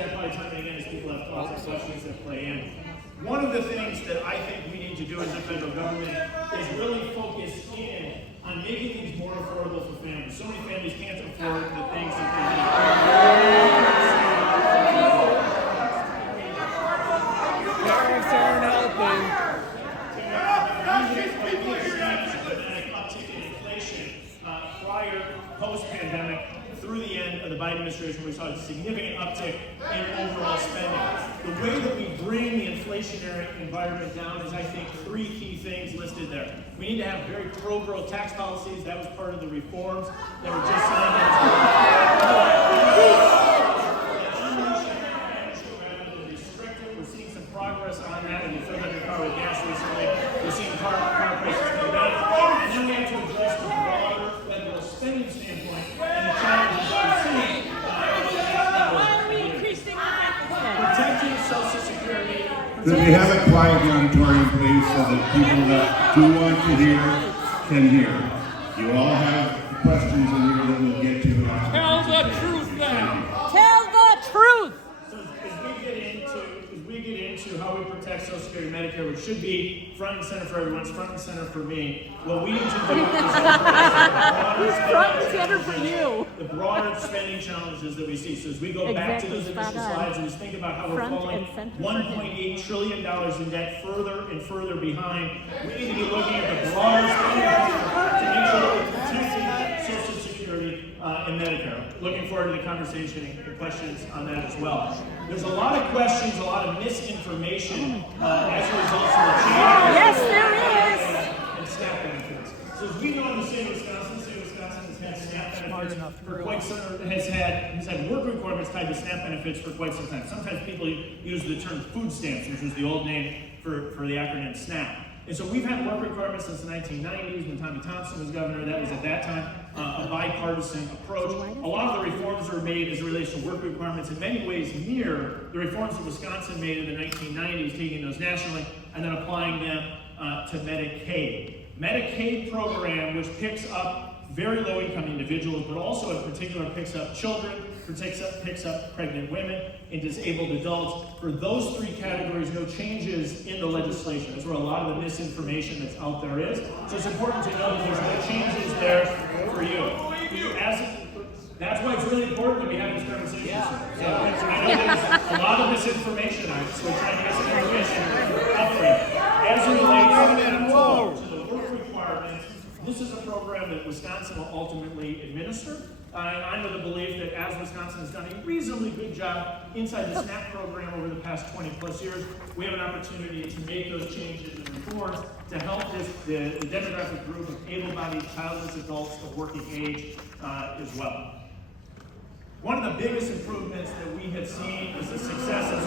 that probably time and again as people have thoughts and questions that play in. One of the things that I think we need to do as a federal government is really focus in on making things more affordable for families. So many families can't afford the things that they need. Parents aren't helping. Uptick in inflation prior, post-pandemic, through the end of the Biden administration, we saw a significant uptick in overall spending. The way that we bring the inflationary environment down is, I think, three key things listed there. We need to have very pro-growth tax policies. That was part of the reforms that were just signed into We're seeing some progress on that, and you filled up your car with gas recently. We're seeing car prices come down. And then we have to address the broader federal spending standpoint and the challenges that we're seeing. Why are we increasing the deficit? Protecting Social Security. Could we have it quiet in the auditorium, please, so that people that do want to hear can hear? You all have questions in here that we'll get to. Tell the truth then. Tell the truth. So as we get into how we protect Social Security and Medicare, which should be front and center for everyone, it's front and center for me. What we need to do is front and center for you. The broader spending challenges that we see. So as we go back to those initial slides and just think about how we're falling $1.8 trillion in debt further and further behind, we need to be looking at the broader spending to make sure that we're protecting Social Security and Medicare. Looking forward to the conversation and questions on that as well. There's a lot of questions, a lot of misinformation as a result of the changes. Yes, there is. And SNAP benefits. So as we know in the state of Wisconsin has had SNAP benefits for quite some, has had work requirements tied to SNAP benefits for quite some time. Sometimes people use the term food stamps, which was the old name for the acronym SNAP. And so we've had work requirements since the 1990s when Tommy Thompson was governor. That was at that time a bipartisan approach. A lot of the reforms that were made as it relates to work requirements in many ways mirror the reforms that Wisconsin made in the 1990s, taking those nationally and then applying them to Medicaid. Medicaid program, which picks up very low-income individuals, but also in particular picks up children, picks up pregnant women and disabled adults. For those three categories, no changes in the legislation. That's where a lot of the misinformation that's out there is. So it's important to know that there's no changes there for you. That's why it's really important that we have this conversation. Yeah. So I know there's a lot of misinformation out there, so we're trying to get some information out there. As it relates to the work requirements, this is a program that Wisconsin will ultimately administer. And I'm of the belief that as Wisconsin has done a reasonably good job inside the SNAP program over the past 20 plus years, we have an opportunity to make those changes and reforms to help the demographic group of able-bodied childless adults of working age as well. One of the biggest improvements that we have seen is the success of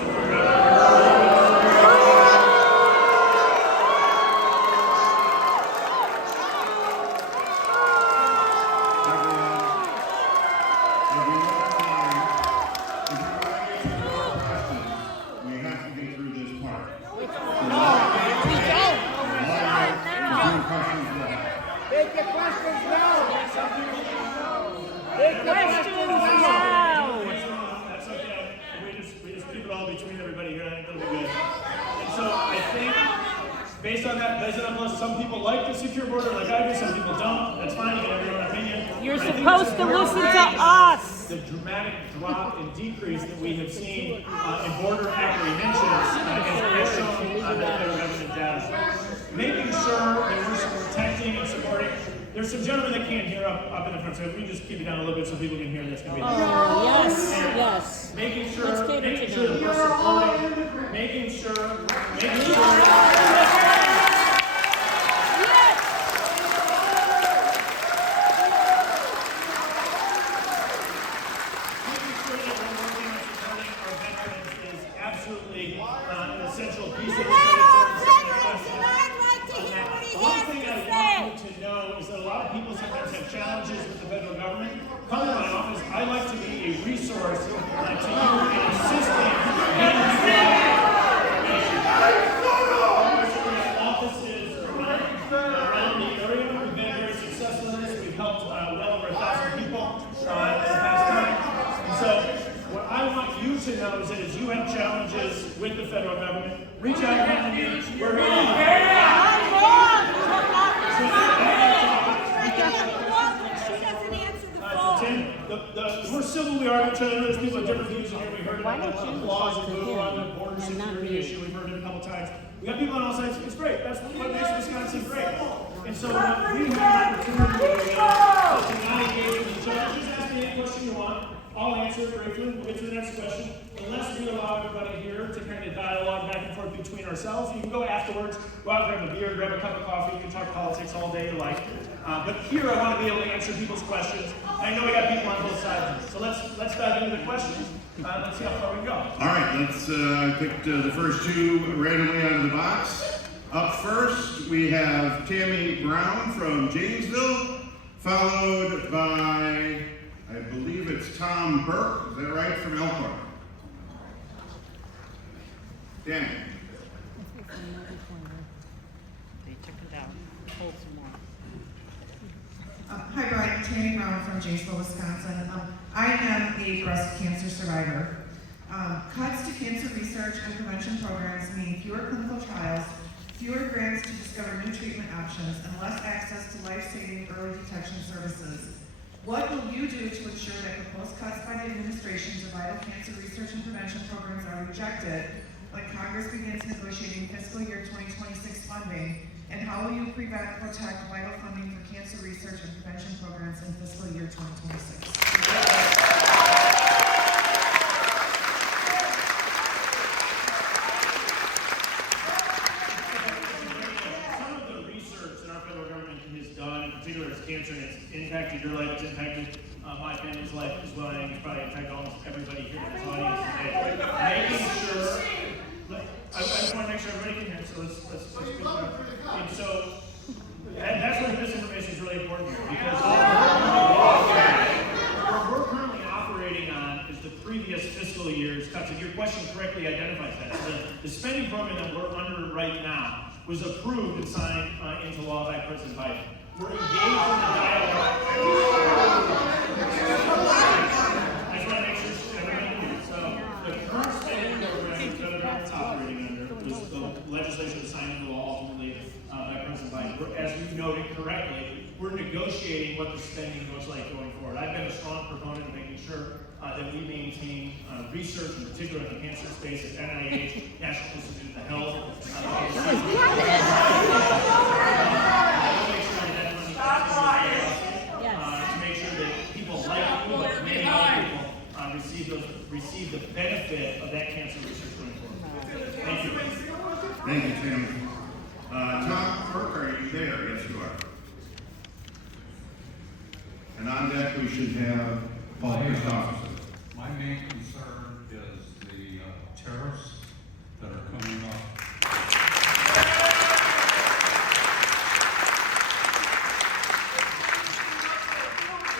some people like the secure border, like I do, some people don't. That's fine, you can have your own opinion. You're supposed to listen to us. The dramatic drop and decrease that we have seen in border apprehensions as shown on the federal government data. Making sure that we're protecting and supporting. There's some gentlemen that can't hear up in the front, so if we just keep it down a little bit so people can hear, that's going to be Yes. Making sure that we're supporting, making sure to know is that as you have challenges with the federal government, reach out to me. We're here we're civil, we are each other. There's people with different views in here. We heard about the laws and move on the border security issue. We've heard it a couple times. We got people on all sides. It's great. That's what makes Wisconsin great. And so we have an opportunity to not engage with each other. Just ask me any question you want. I'll answer it briefly. We'll get to the next question. Unless we allow everybody here to kind of dialogue back and forth between ourselves, you can go afterwards, go out, grab a beer, grab a cup of coffee. You can talk politics all day you like. But here I want to be able to answer people's questions. I know we got people on both sides. So let's dive into the questions. Let's see how far we can go. All right, let's pick the first two randomly out of the box. Up first, we have Tammy Brown from Janesville, followed by, I believe it's Tom Burke. Is that right? From Elkhorn. Tammy. They took it down. Hold some more. Hi, Bryan. Tammy Brown from Janesville, Wisconsin. I am a breast cancer survivor. Cuts to cancer research and prevention programs mean fewer clinical trials, fewer grants to discover new treatment options, and less access to life-saving early detection services. What will you do to ensure that proposed cuts by the administration to vital cancer research and prevention programs are rejected when Congress begins negotiating fiscal year 2026 funding? And how will you prevent and protect vital funding for cancer research and prevention programs in fiscal year 2026? Cancer, and it's impacted your life, it's impacted my family's life as well, and it's probably impacted almost everybody here in this audience today. Making sure, I just want to make sure everybody can hear, so let's get going. And so, that's where this information is really important here, because what we're currently operating on is the previous fiscal year's cuts, and your question correctly identifies that. So the spending program that we're under right now was approved and signed into law by President Biden. We're engaged in the dialogue. I just want to make sure everybody knows. So the current spending program the federal government's operating under was the legislation that signed into law ultimately by President Biden. As you noted correctly, we're negotiating what the spending looks like going forward. I've been a strong proponent of making sure that we maintain research, in particular in the cancer space at NIH, National Institute of Health. To make sure that people like you, but many other people receive the benefit of that cancer research going forward. Thank you. Thank you, Tim. Tom Burke, are you there? Yes, you are. And on deck, we should have Paul Christopherson. My main concern is the tariffs that are coming up.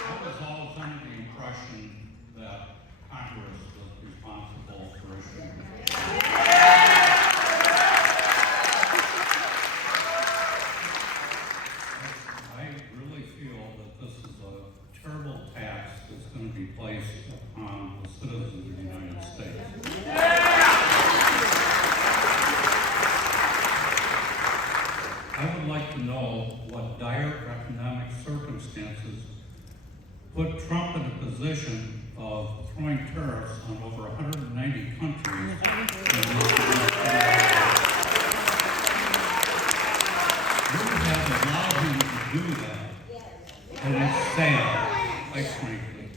I was always under the impression that Congress was responsible for issuing it. I really feel that this is a terrible tax that's going to be placed upon the citizens of the United States. I would like to know what dire economic circumstances put Trump in a position of throwing tariffs on over 190 countries. We have allowed him to do that, and it's sad, quite frankly.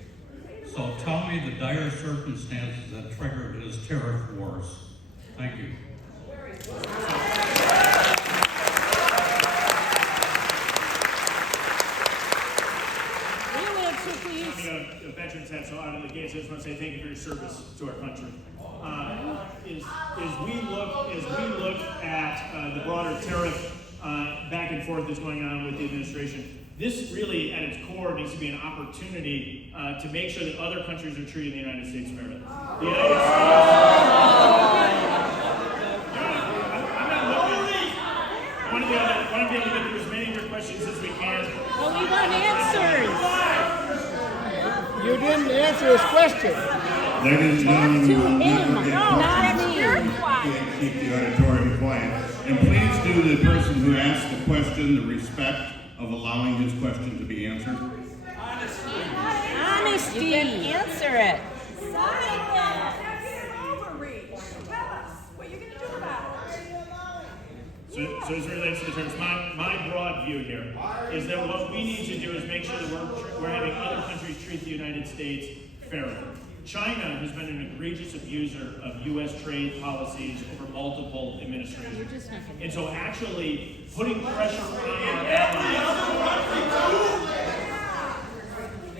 So tell me the dire circumstances that triggered his tariff wars. Thank you. Veterans have so out of the gates. I just want to say thank you for your service to our country. As we look at the broader tariff back and forth that's going on with the administration, this really, at its core, needs to be an opportunity to make sure that other countries are treating the United States fairly. The United I'm not looking. I want to be able to get through as many of your questions as we can. Well, we want answers. You didn't answer his question. Ladies and gentlemen, we will never get Not questions. me. Can't keep the auditorium quiet. And please do the person who asked the question the respect of allowing his question to be answered. Honesty. You can answer it. So as it relates to the terms, my broad view here is that what we need to do is make sure that we're having other countries treat the United States fairly. China has been an egregious abuser of U.S. trade policies over multiple administrations. And so actually putting pressure on our allies.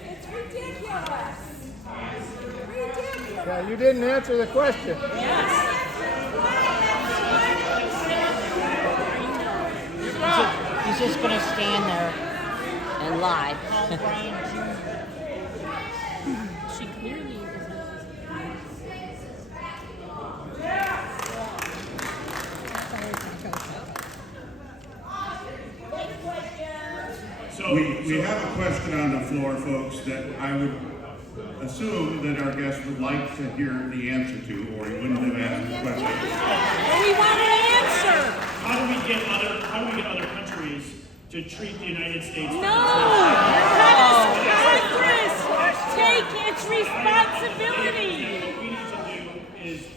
It's ridiculous. Ridiculous. Yeah, you didn't answer the question. Yes. He's just going to stand there and lie. She clearly is not. So We have a question on the floor, folks, that I would assume that our guest would like to hear the answer to, or he wouldn't have asked the question. We want an answer. how do we get other countries to treat the United States? No. How does Congress take its responsibility? What we need to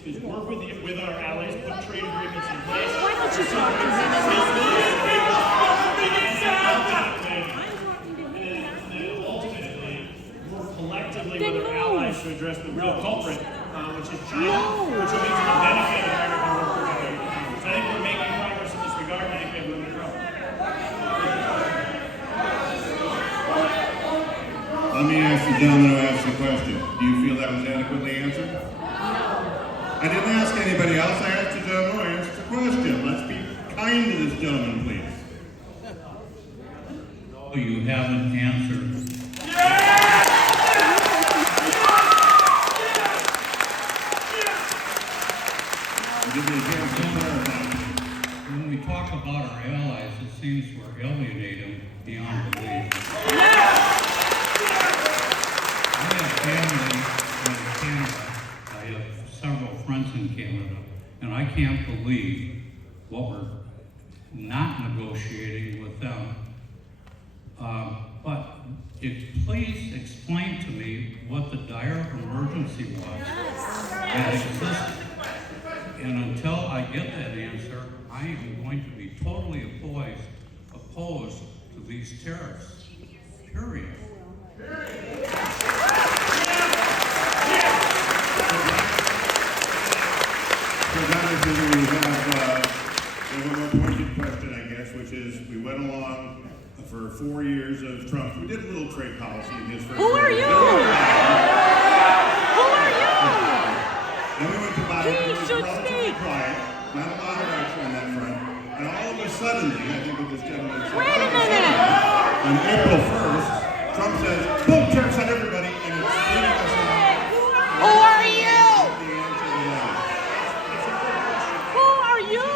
do is work with our allies, put trade agreements in place. Why don't you talk to him? And ultimately, work collectively Then with our move. allies to address the real culprit, which is China, No. which will be to the benefit of American workers and American families. I think we're making progress in this regard, and I think we have room to grow. Let me ask the gentleman who asked the question. Do you feel that was adequately answered? I didn't ask anybody else. I asked the gentleman who asked the question. Let's be kind to this gentleman, please. Oh, you haven't answered. Give me a chance to clarify. When we talk about our allies, it seems we're alienating beyond belief. I have family in Canada. I have several friends in Canada, and I can't believe what we're not negotiating with them. But please explain to me what the dire emergency was that existed. And until I get that answer, I am going to be totally opposed to these tariffs. Period. So that is, we have a more pointed question, I guess, which is, we went along for 4 years of Trump. We did a little trade policy in his first Who are year. you? Who are you? Then we went to Biden. He It was should relatively speak. quiet. Not a lot of action on that front. And all of a sudden, I think what this gentleman said. Wait a minute. On April 1st, Trump says, boom, tariffs on everybody, and it's leading us on. Who are you? The answer to that. Who are you?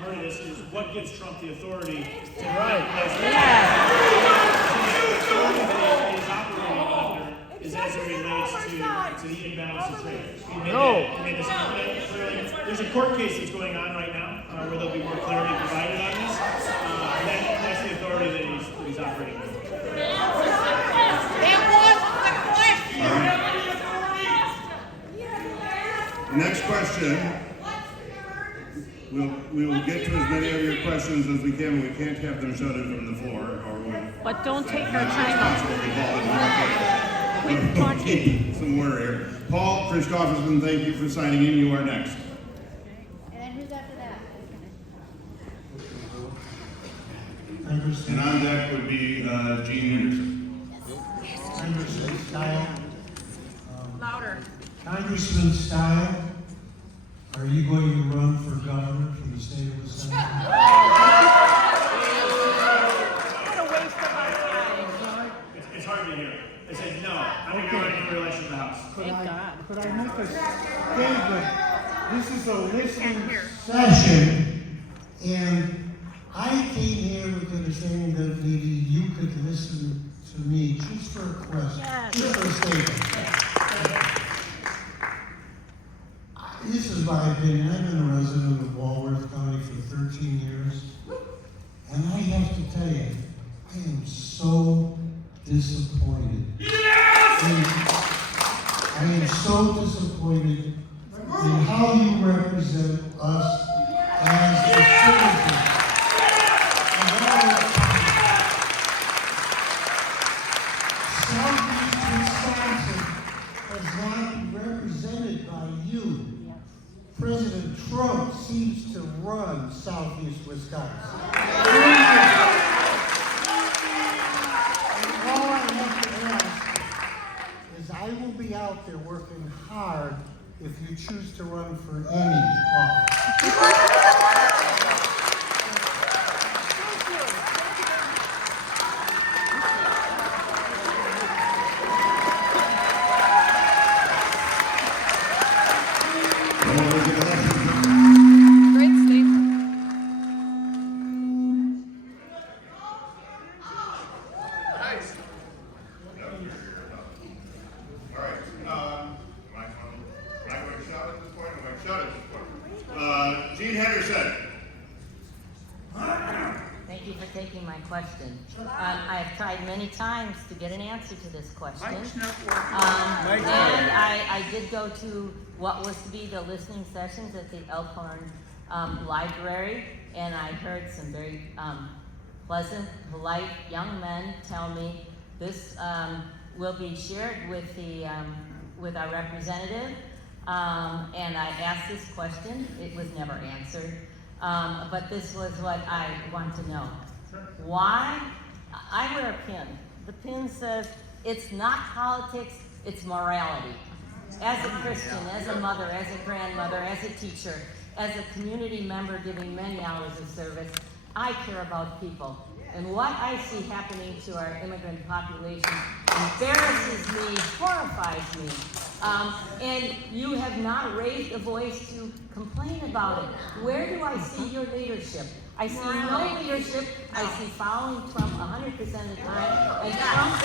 Part of this is what gives Trump the authority to Right. is as it relates to the imbalance of trade. No. There's a court case that's going on right now where there'll be more clarity provided on this. That's the authority that he's operating with. Next question. We will get to as many of your questions as we can. We can't have them shouted from the floor, or we'll. But don't take our time We'll talking. Some order here. Paul Christopherson, thank you for signing in. You are next. And then who's after that? And on deck would be Gene Henderson. Congressman Steil. Louder. Congressman Steil, are you going to run for governor for the state of Wisconsin? What a waste of our time. It's hard to hear. I said, no, I'm going to be running for re-election to the House. Could I make a statement? This is a listening session, and I came here with the understanding that maybe you could listen to me just for a question, Yes. just for a statement. This is my opinion. I've been a resident of Walworth County for 13 years. And I have to tell you, I am so disappointed. I am so disappointed in how you represent us as the citizens. Southeast Wisconsin is not represented by you. President Trump seems to run Southeast Wisconsin. And all I have to ask is I will be out there working hard if you choose to run for any office. Great statement. Gene Henderson. Thank you for taking my question. I've tried many times to get an answer to this question. And I did go to what was to be the listening sessions at the Elkhorn Library, and I heard some very pleasant, polite young men tell me this will be shared with the with our representative. And I asked this question, it was never answered. But this was what I want to know. Why? I wear a pin. The pin says, it's not politics, it's morality. As a Christian, as a mother, as a grandmother, as a teacher, as a community member giving many hours of service, I care about people. And what I see happening to our immigrant population embarrasses me, horrifies me. And you have not raised a voice to complain about it. Where do I see your leadership? I see no leadership. I see following Trump 100% of the time. And Trump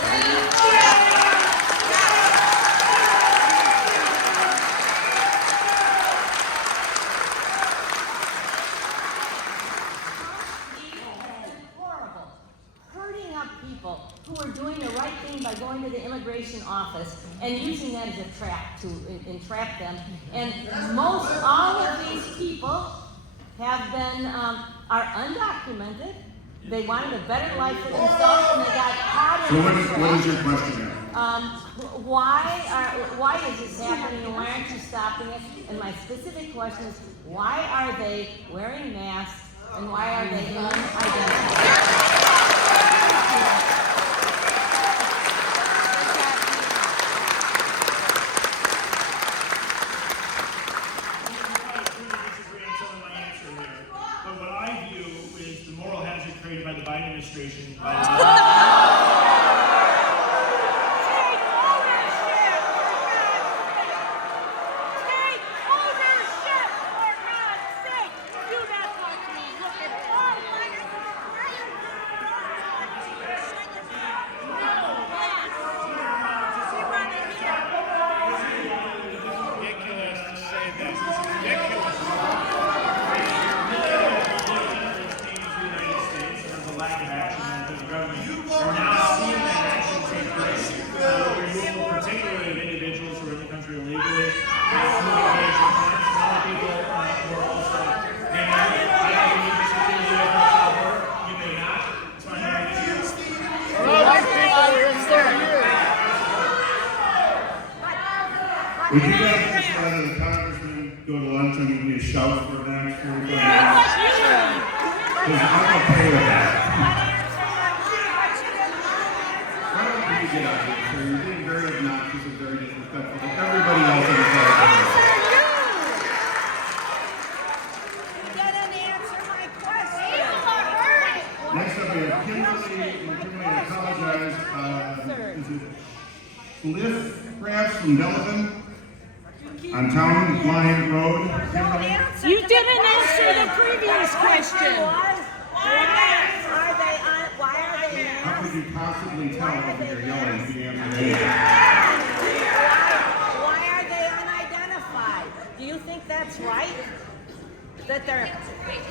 who are doing the right thing by going to the immigration office and using that as a trap to entrap them. And most all of these people have been are undocumented. They wanted a better life for themselves, and they got caught in So what is your question now? Why is this happening, and why aren't you stopping it? And my specific question is, why are they wearing masks, and why are they unidentified? By the Biden administration. Would you guys just let the congressman go to lunch and give me a shout for the next 45 minutes? Because I'm okay with that. Why don't you get out of here, sir? You're being very obnoxious and very disrespectful to everybody else in the country. Next up, we have Kimberly. Kimberly, I apologize. Is it Cliff, perhaps, from Delavan? On Town Line Road, Kimberly? You didn't answer the previous question. How could you possibly tell when you're yelling if you answer that? Why are they unidentified? Do you think that's right? That they're, do you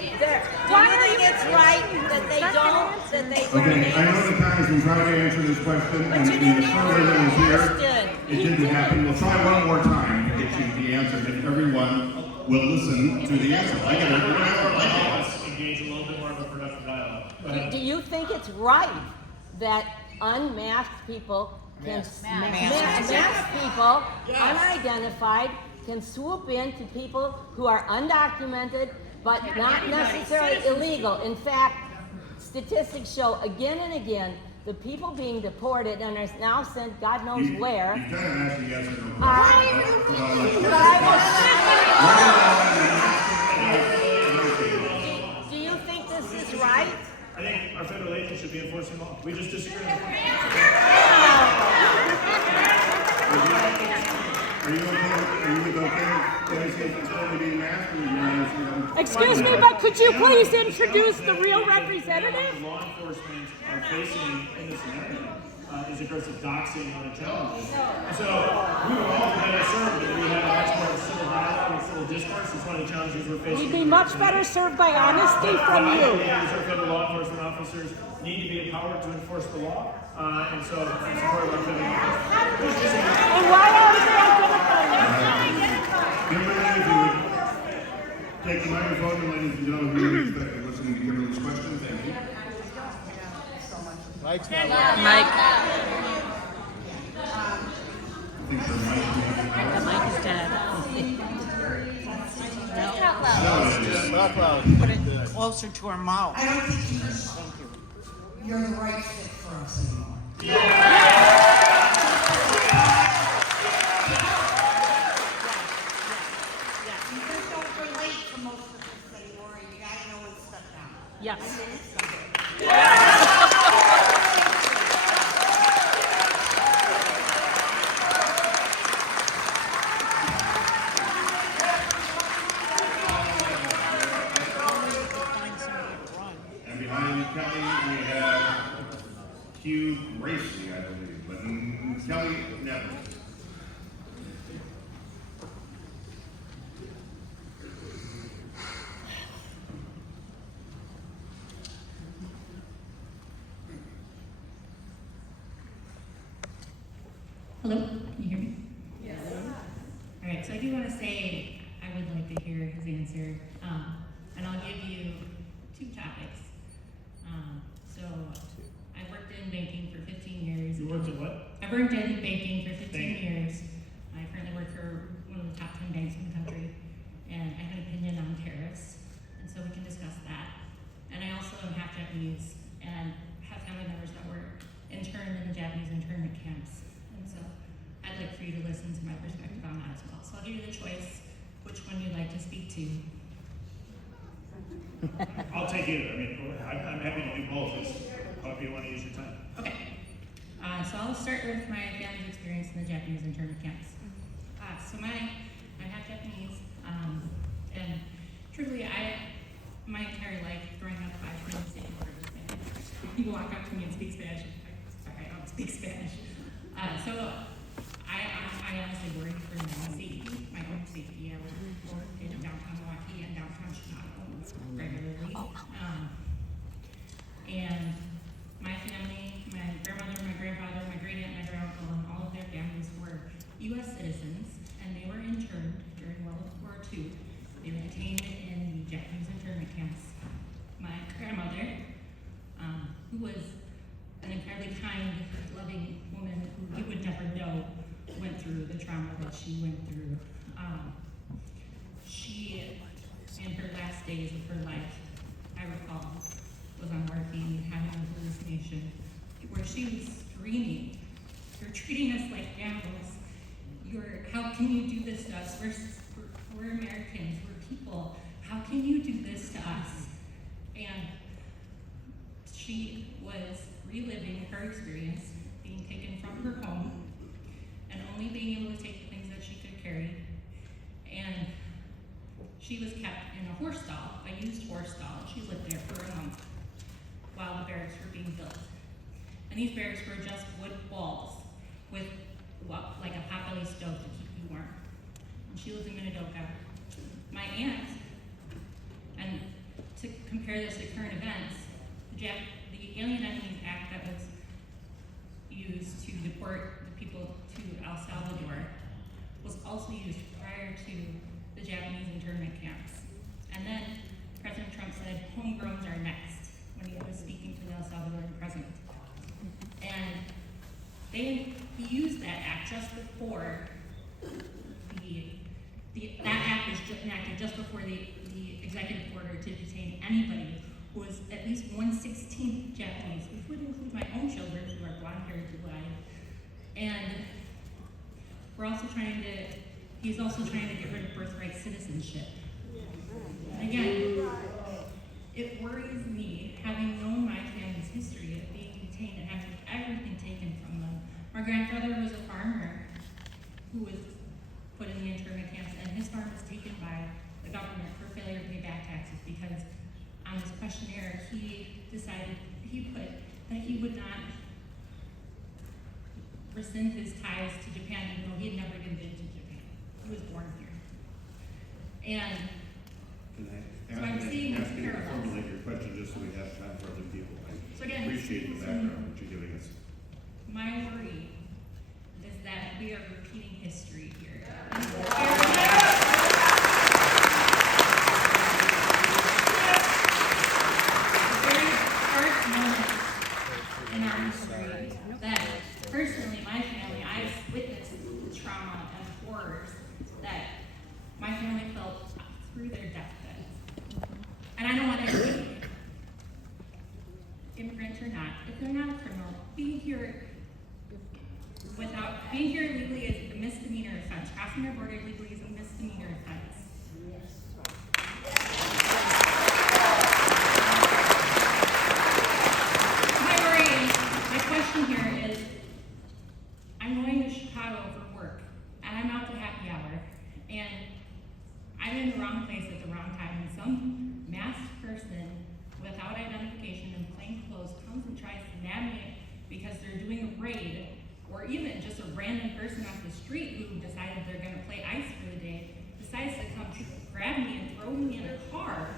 think it's right that they don't, that they wear Okay, I know the Congressman tried to answer this question, and you the didn't senator that was here, understood. it didn't happen. We'll try one more time to get you the answer, if everyone will listen to the answer. Like it or not, like it. Let's engage a little bit more of a productive dialogue. Go ahead. Do you think it's right that unmasked people can masked people, unidentified, can swoop in to people who are undocumented but not necessarily illegal? In fact, statistics show again and again the people being deported and are now sent God knows where. You kind of asked a yes or no question. Do you think this is right? I think our federal agents should be enforcing law. We just disagree. Are you okay with totally being masked, or you Excuse me, but could you please introduce the real representative? Law enforcement are facing in this scenario is aggressive doxing and other challenges. And so we would all be better served if we had a much more civil dialogue and civil discourse. It's one of the challenges we're facing. We'd be much better served by honesty from you. Our federal law enforcement officers need to be empowered to enforce the law, and so in support of our federal law enforcement. And why are they identifying? Kimberly, if you would take the microphone, and ladies and gentlemen, who are expecting to listen to Kimberly's question, thank you. Mike. I think the mic The mic is dead. Just talk loud. Talk loud. Put it closer to her mouth. I don't think you're the right fit for us anymore. You just don't relate to most of this anymore, and you gotta know when to step down. Yes. And behind Kelly, we have Hugh Racy, I believe, but Kelly never. Hello, can you hear me? Yes. All right, so I do want to say I would like to hear his answer, and I'll give you two topics. So I worked in banking for 15 years. You worked at what? I worked in banking for 15 years. I currently work for one of the top 10 banks in the country, and I have an opinion on tariffs, and so we can discuss that. And I also am half Japanese and have family members that were interned in the Japanese internment camps. And so I'd like for you to listen to my perspective on that as well. So I'll give you the choice, which one you'd like to speak to. I'll take either. I mean, I'm happy to do both. It's however you want to use your time. Okay. So I'll start with my family's experience in the Japanese internment camps. I'm half Japanese, and truly, my entire life growing up, I've been speaking Spanish. People walk up to me and speak Spanish. I don't speak Spanish. So I honestly worried for my safety, my own safety. I was in downtown Milwaukee and downtown Chicago regularly. And my family, my grandmother, my grandfather, my great aunt, my great uncle, and all of their families were U.S. citizens, and they were interned during World War II. They were detained in the Japanese internment camps. My grandmother, who was an incredibly kind, loving woman who you would never know went through the trauma that she went through. She, in her last days of her life, I recall, was on morphine, having a hallucination, where she was screaming, "You're treating us like animals. How can you do this to us? We're Americans, we're people. How can you do this to us?" And she was reliving her experience, being taken from her home, and only being able to take the things that she could carry. And she was kept in a horse stall, a used horse stall. She lived there for a month while the barracks were being built. And these barracks were just wood walls with like a potbelly stove to keep you warm. And she lived in Minidoka. my aunt, and to compare this to current events, the Alien Enemies Act that was used to deport the people to El Salvador was also used prior to the Japanese internment camps. And then President Trump said homegrowns are next when he was speaking to the El Salvadoran president. And he used that act just before that act was enacted just before the executive order to detain anybody who was at least 1/16 Japanese, which would include my own children who are blonde-haired and blue-eyed. And he's also trying to get rid of birthright citizenship. And again, it worries me, having known my family's history of being detained and having everything taken from them. My grandfather was a farmer who was put in the internment camps, and his farm was taken by the government for failure to pay back taxes because on his questionnaire he put that he would not rescind his ties to Japan even though he had never even been to Japan. He was born here. And so I'm seeing these ask you to parallels. formulate your question just so we have time for other people. So I again, appreciate the background that you're giving us. my worry is that we are repeating history here. In our history, that personally, my family, I've witnessed the trauma and horrors that my family felt through their deathbed. And I don't want anybody, immigrant or not, if they're not a criminal, being here legally is a misdemeanor offense. Crossing our border legally is a misdemeanor offense. My question here is, I'm going to Chicago for work, and I'm out to happy hour, and I'm in the wrong place at the wrong time, and some masked person without identification in plain clothes comes and tries to nab me because they're doing a raid, or even just a random person off the street who decided they're going to play ice for the day, decides to come grab me and throw me in a car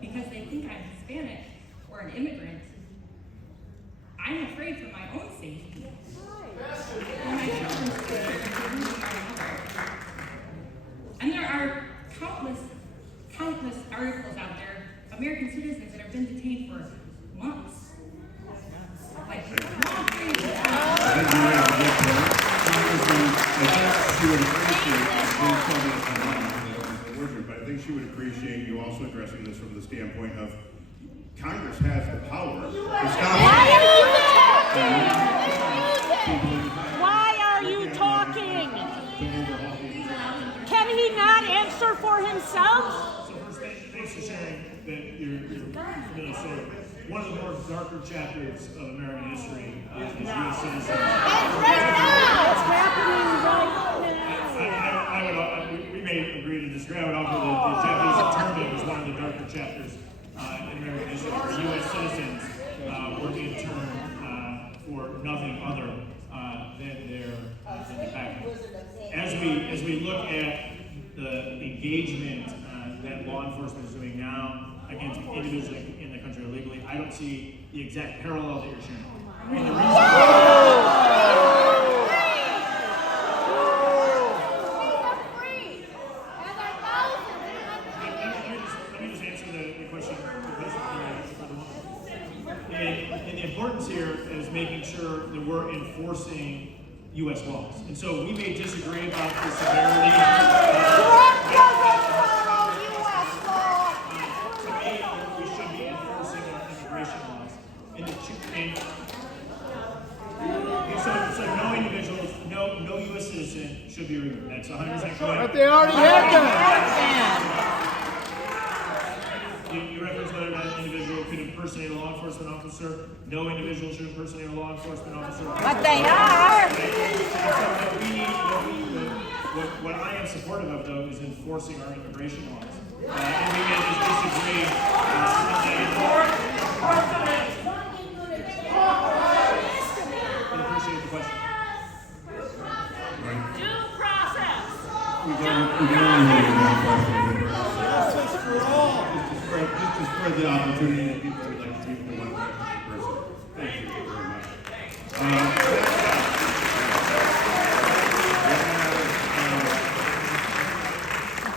because they think I'm Hispanic or an immigrant. I'm afraid for my own safety. And my children's safety. And there are countless articles out there, American citizens that have been detained for months. Like, long periods of time. I think you have a good point. I think she would appreciate, please tell me if I'm wrong, but I think she would appreciate you also addressing this from the standpoint of Congress has the power to stop Why are you talking? Can he not answer for himself? So first, thanks for sharing that you're Minnesota. One of the more darker chapters of American history is U.S. citizens. It's happening right now. We may agree to disagree. I would offer that the Japanese internment is one of the darker chapters in American history where U.S. citizens were interned for nothing other than their background. As we look at the engagement that law enforcement is doing now against individuals in the country illegally, I don't see the exact parallel that you're sharing. And the let me just answer the question. And the importance here is making sure that we're enforcing U.S. laws. And so we may disagree about the severity. To me, we should be enforcing our immigration laws. So no individuals, no U.S. citizen should be removed. That's 100% correct. But they already have that. You referenced whether or not an individual could impersonate a law enforcement officer. No individual should impersonate a law enforcement officer. But they are. What I am supportive of, though, is enforcing our immigration laws. And we may just disagree. I appreciate the question. Due process. We can only hear you one question. to spread the opportunity to people who would like to speak to one person. Thank you very much.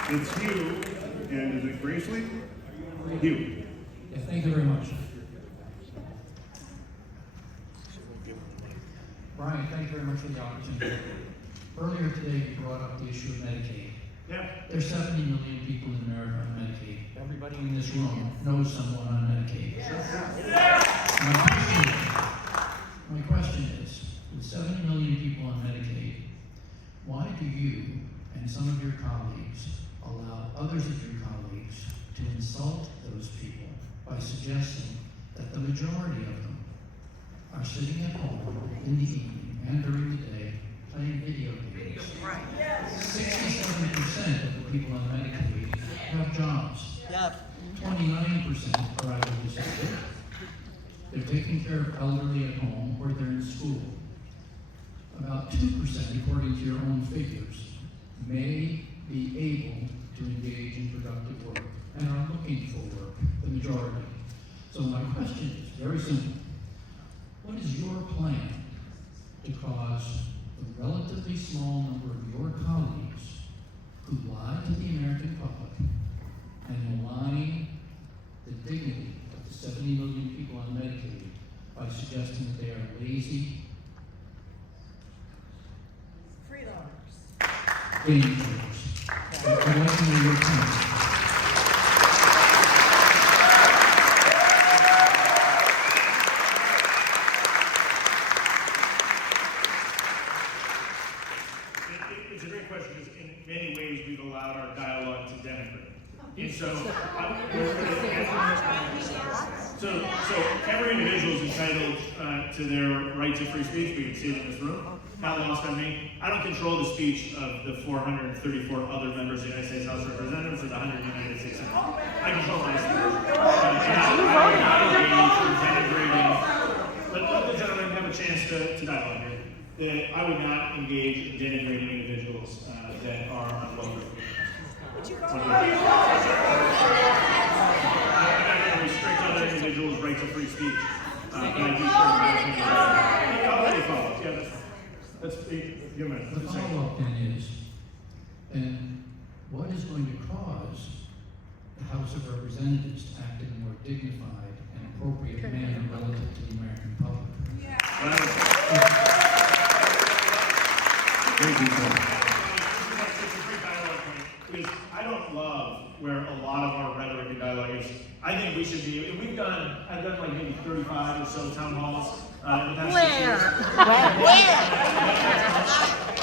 It's Hugh, and is it Gracely? Hugh. Yeah, thank you very much. Bryan, thank you very much for the opportunity. Earlier today, you brought up the issue of Medicaid. Yeah. There's 70 million people in America on Medicaid. Everybody in this room knows someone on Medicaid. My question is, with 70 million people on Medicaid, why do you and some of your colleagues allow others of your colleagues to insult those people by suggesting that the majority of them are sitting at home in the evening and during the day playing video games? 67% of the people on Medicaid have jobs. 29% are either disabled, they're taking care of elderly at home, or they're in school. About 2%, according to your own figures, may be able to engage in productive work and are looking for work, the majority. So my question is very simple. What is your plan to cause the relatively small number of your colleagues who lie to the American public and malign the dignity of the 70 million people on Medicaid by suggesting that they are lazy, Freeloaders. game players? I'd like to know your plan. It's a great question, because in many ways we've allowed our dialogue to denigrate. And so every individual is entitled to their right to free speech. We can see it in this room. Not lost on me. I don't control the speech of the 434 other members of the United States House of Representatives or the 100 United States Senate. I control my speech. And I would not engage in denigrating. Let the gentleman have a chance to dialogue here. That I would not engage in denigrating individuals that are unwelcome. I'm not going to restrict other individuals' right to free speech. But I do share my opinion. I'll let you follow. Yeah, that's fine. That's give me a minute. The follow-up then is, and what is going to cause the House of Representatives to act in a more dignified and appropriate manner relative to the American public? Thank you, sir. It's a great dialogue point, because I don't love where a lot of our rhetoric and dialogue is. I think we should be, I've done like maybe 35 or so town halls in the past 6 years.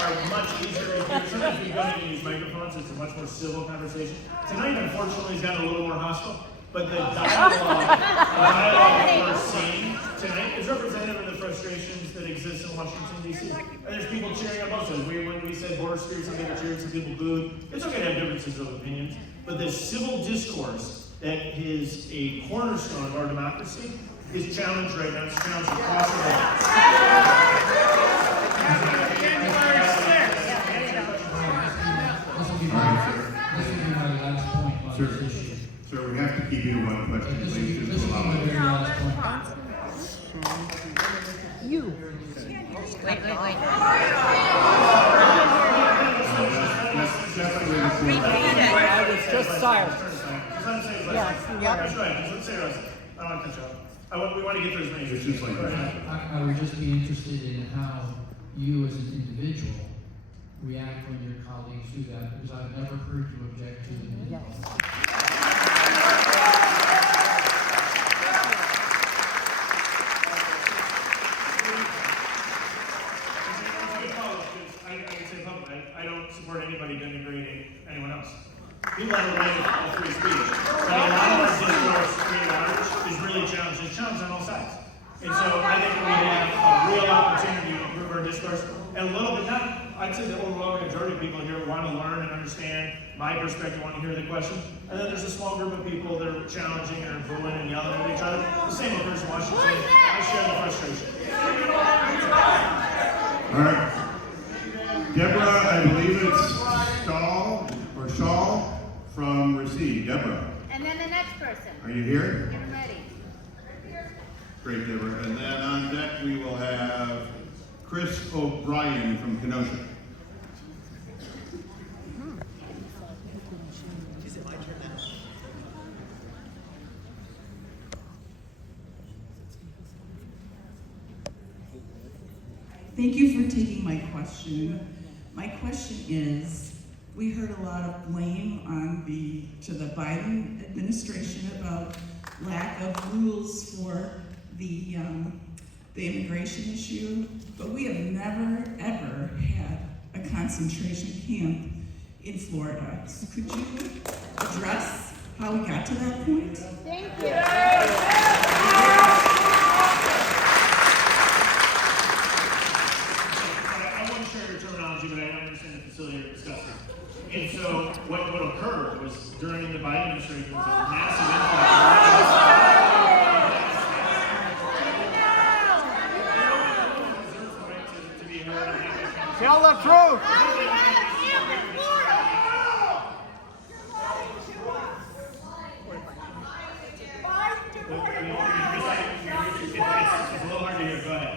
Are much easier to hear. Sometimes we go into these microphones, it's a much more civil conversation. Tonight, unfortunately, has gotten a little more hostile, but the dialogue that we're seeing tonight is representative of the frustrations that exist in Washington, D.C. And there's people cheering on both sides. When we said border security, some people cheered, some people booed. It's okay to have differences of opinions, but the civil discourse that is a cornerstone of our democracy is challenged right now. It's challenged across the board. This will be my last point on this issue. Sir, we have to keep you to one question, This please, will just be to allow my it. very last point. You. Wait. That's definitely the point. I was just silent. Yes, that's right. Let's say it. I don't want to cut you off. We want to get through as many. It's just like that. I would just be interested in how you as an individual react when your colleagues do that, because I've never heard you object to them in public. I don't support anybody denigrating anyone else. People have a right of free speech. But a lot of our discourse, free large, is really challenged. It's challenged on all sides. And so I think we have a real opportunity to improve our discourse. And a little bit, I'd say the overwhelming majority of people here want to learn and understand my perspective, want to hear the question. And then there's a small group of people that are challenging and are booing and yelling at each other. The same occurs in Washington. I share the frustration. All right. Deborah, I believe it's Stahl from Racine. Deborah. And then the next person. Are you here? Get them ready. Great, Deborah. And then on deck we will have Chris O'Brien from Kenosha. Thank you for taking my question. My question is, we heard a lot of blame to the Biden administration about lack of rules for the immigration issue, but we have never, ever had a concentration camp in Florida. So could you address how we got to that point? Thank you. But I understand the facility you're discussing. And so what occurred was during the Biden administration was a massive influx. Tell the truth. It's a little hard to hear. Go ahead.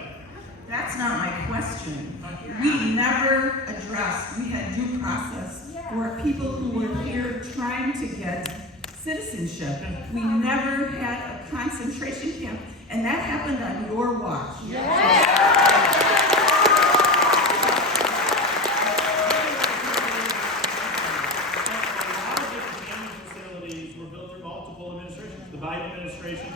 That's not my question. We never addressed, we had due process for people who were here trying to get citizenship. We never had a concentration camp, and that happened on your watch. Facilities were built through multiple administrations. The Biden administration,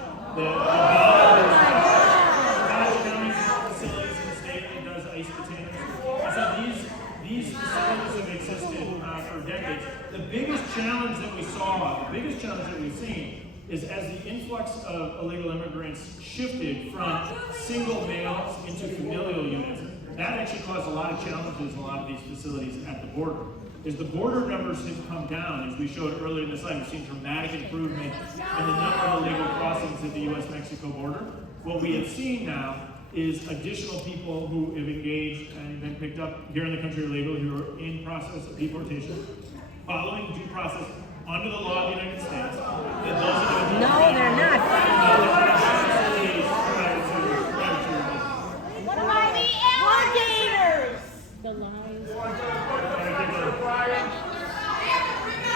these facilities have existed for decades. The biggest challenge that we've seen is as the influx of illegal immigrants shifted from single males into familial units, that actually caused a lot of challenges in a lot of these facilities at the border. As the border numbers have come down, as we showed earlier in the slide, we've seen dramatic improvement in the number of illegal crossings at the U.S.-Mexico border. What we have seen now is additional people who have engaged and been picked up here in the country illegally who are in process of deportation, following due process under the law of the United States. No, they're not. What about the alligators? The lions.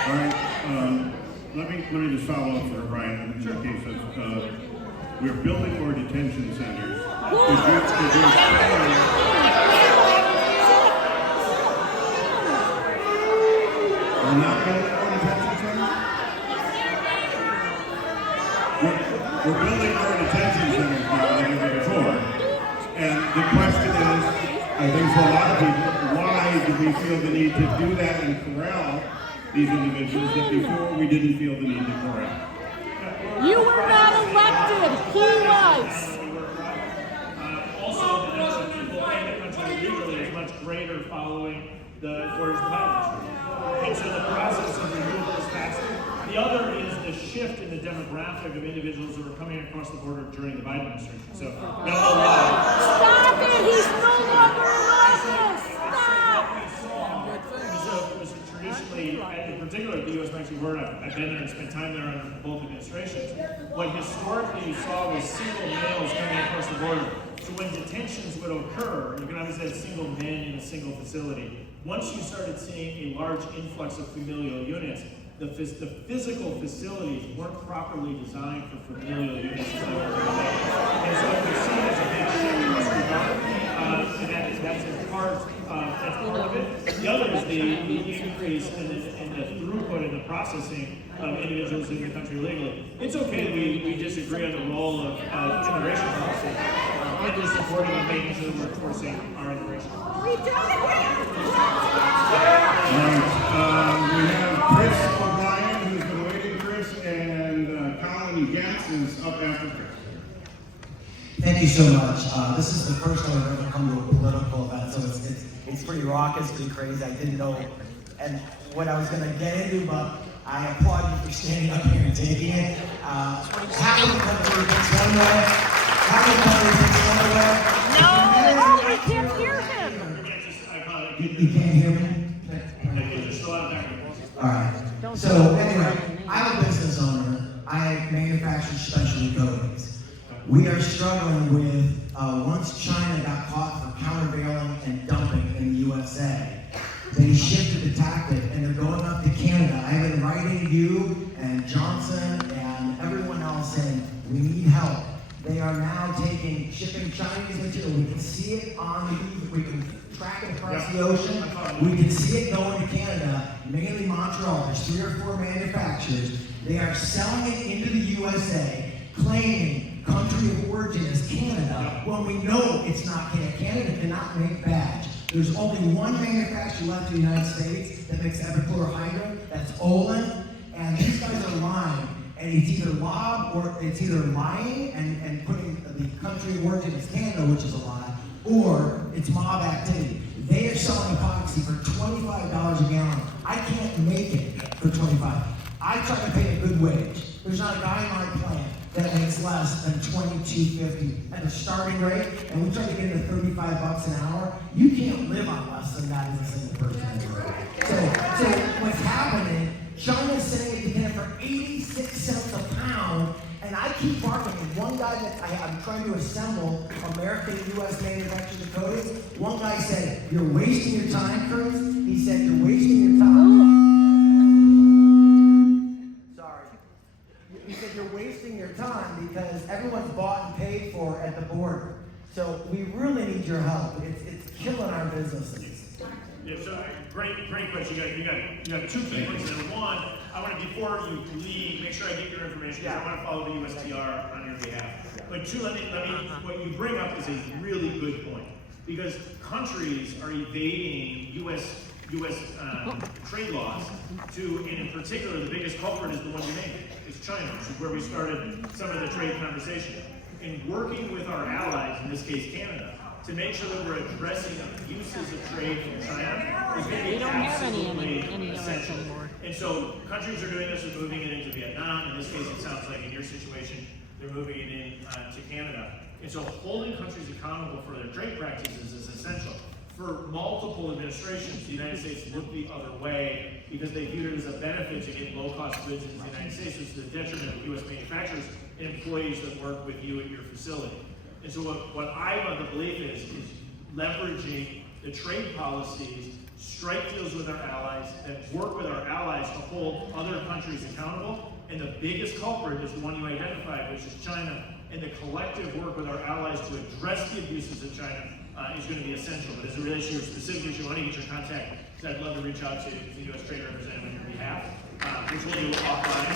All right, let me just follow up for Brian in the case of we're building more detention centers. Could you explain? We're not building more detention centers? We're building more detention centers now than ever before. And the question is, I think for a lot of people, why do we feel the need to do that and corral these individuals that before we didn't feel the need to corral? You were not elected. He was. Also, the number of people in the country legally is much greater following the orders of the Biden administration. And so the process of removal is faster. The other is the shift in the demographic of individuals who are coming across the border during the Biden administration. So, Stop it! He's no longer in office! Stop! It was traditionally, in particular at the U.S.-Mexico border, I've been there and spent time there under both administrations. What historically you saw was single males coming across the border. So when detentions would occur, you can obviously have single men in a single facility. Once you started seeing a large influx of familial units, the physical facilities weren't properly designed for familial units. And so what we've seen is a big shift in this regard, and that's part of it. The other is the increase in the throughput and the processing of individuals in the country legally. It's okay that we disagree on the role of immigration policy. I'm just supporting and making sure that we're enforcing our immigration policy. We have Chris O'Brien, who's been waiting, Chris, and Colin Getz is up after Chris. Thank you so much. This is the first time I've ever come to a political event, so it's pretty raucous, pretty crazy. I didn't know and what I was going to get into, but I applaud you for standing up here and taking it. Half of the country thinks one way, half of the country thinks another way. No, I can't hear him. You can't hear me? All right. So anyway, I I'm a business owner. I manufacture specialty coatings. We are struggling with, once China got caught for countervailing and dumping in the USA, they shifted the tactic and they're going up to Canada. I've been writing you and Johnson and everyone else saying, we need help. They are now shipping Chinese material. We can see it on the, we can track it across the ocean. We can see it going to Canada, mainly Montreal. There's 3 or 4 manufacturers. They are selling it into the USA, claiming country of origin is Canada, when we know it's not Canada. Canada cannot make badge. There's only one manufacturer left in the United States that makes epichlorohydrin, that's Olin, and these guys are lying. And it's either lob or it's either lying and putting the country of origin as Canada, which is a lie, or it's mob activity. They are selling epoxy for $25 a gallon. I can't make it for $25. I try to pay a good wage. There's not a guy in my plant that makes less than $22.50 at the starting rate, and we try to get into $35 an hour. You can't live on less than that as a single person. So what's happening? China's selling it to Canada for 86 cents a pound, and I keep barking. And one guy that I'm trying to assemble American U.S. manufactured coatings, one guy said, "You're wasting your time, Chris." He said, "You're wasting your time." Sorry. He said, "You're wasting your time because everyone's bought and paid for at the border. So we really need your help. It's killing our businesses." Yeah, so great question. You got 2 key points there. One, I want to, before you leave, make sure I get your information, because I want to follow the USTR on your behalf. But 2, let me, what you bring up is a really good point, because countries are evading U.S. trade laws to, and in particular, the biggest culprit is the one you named. It's China, which is where we started some of the trade conversation. And working with our allies, in this case Canada, to make sure that we're addressing abuses of trade from China is going to be absolutely essential. And so countries are doing this, are moving it into Vietnam. In this case, it sounds like in your situation, they're moving it in to Canada. And so holding countries accountable for their trade practices is essential. For multiple administrations, the United States looked the other way because they viewed it as a benefit to get low-cost goods into the United States, which is to the detriment of U.S. manufacturers and employees that work with you at your facility. And so what I want to believe is leveraging the trade policies, strike deals with our allies, that work with our allies to hold other countries accountable. And the biggest culprit is the one you identified, which is China. And the collective work with our allies to address the abuses of China is going to be essential. But as it relates to your specific issue, I want to get your contact, because I'd love to reach out to the U.S. Trade Representative on your behalf, which we'll do offline.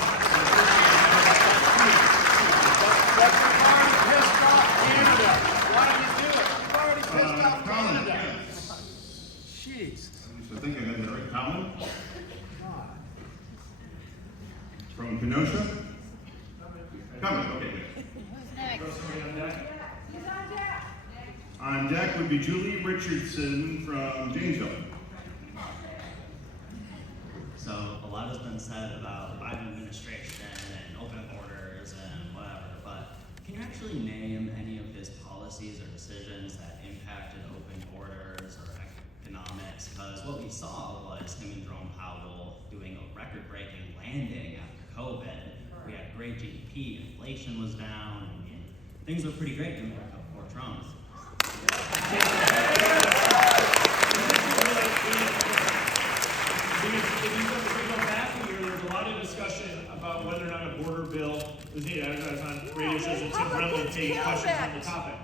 I think I got the right Colin. From Kenosha? Coming, okay. On deck would be Julie Richardson from Janesville. So a lot has been said about the Biden administration and open borders and whatever, but can you actually name any of his policies or decisions that impacted open borders or economics? Because what we saw was him and Jerome Powell doing a record-breaking landing after COVID. We had great GDP, inflation was down, and things were pretty great in America before Trump. If you go back a year, there was a lot of discussion about whether or not a border bill was needed. I was on radio shows and Tim Brennan taking questions on the topic.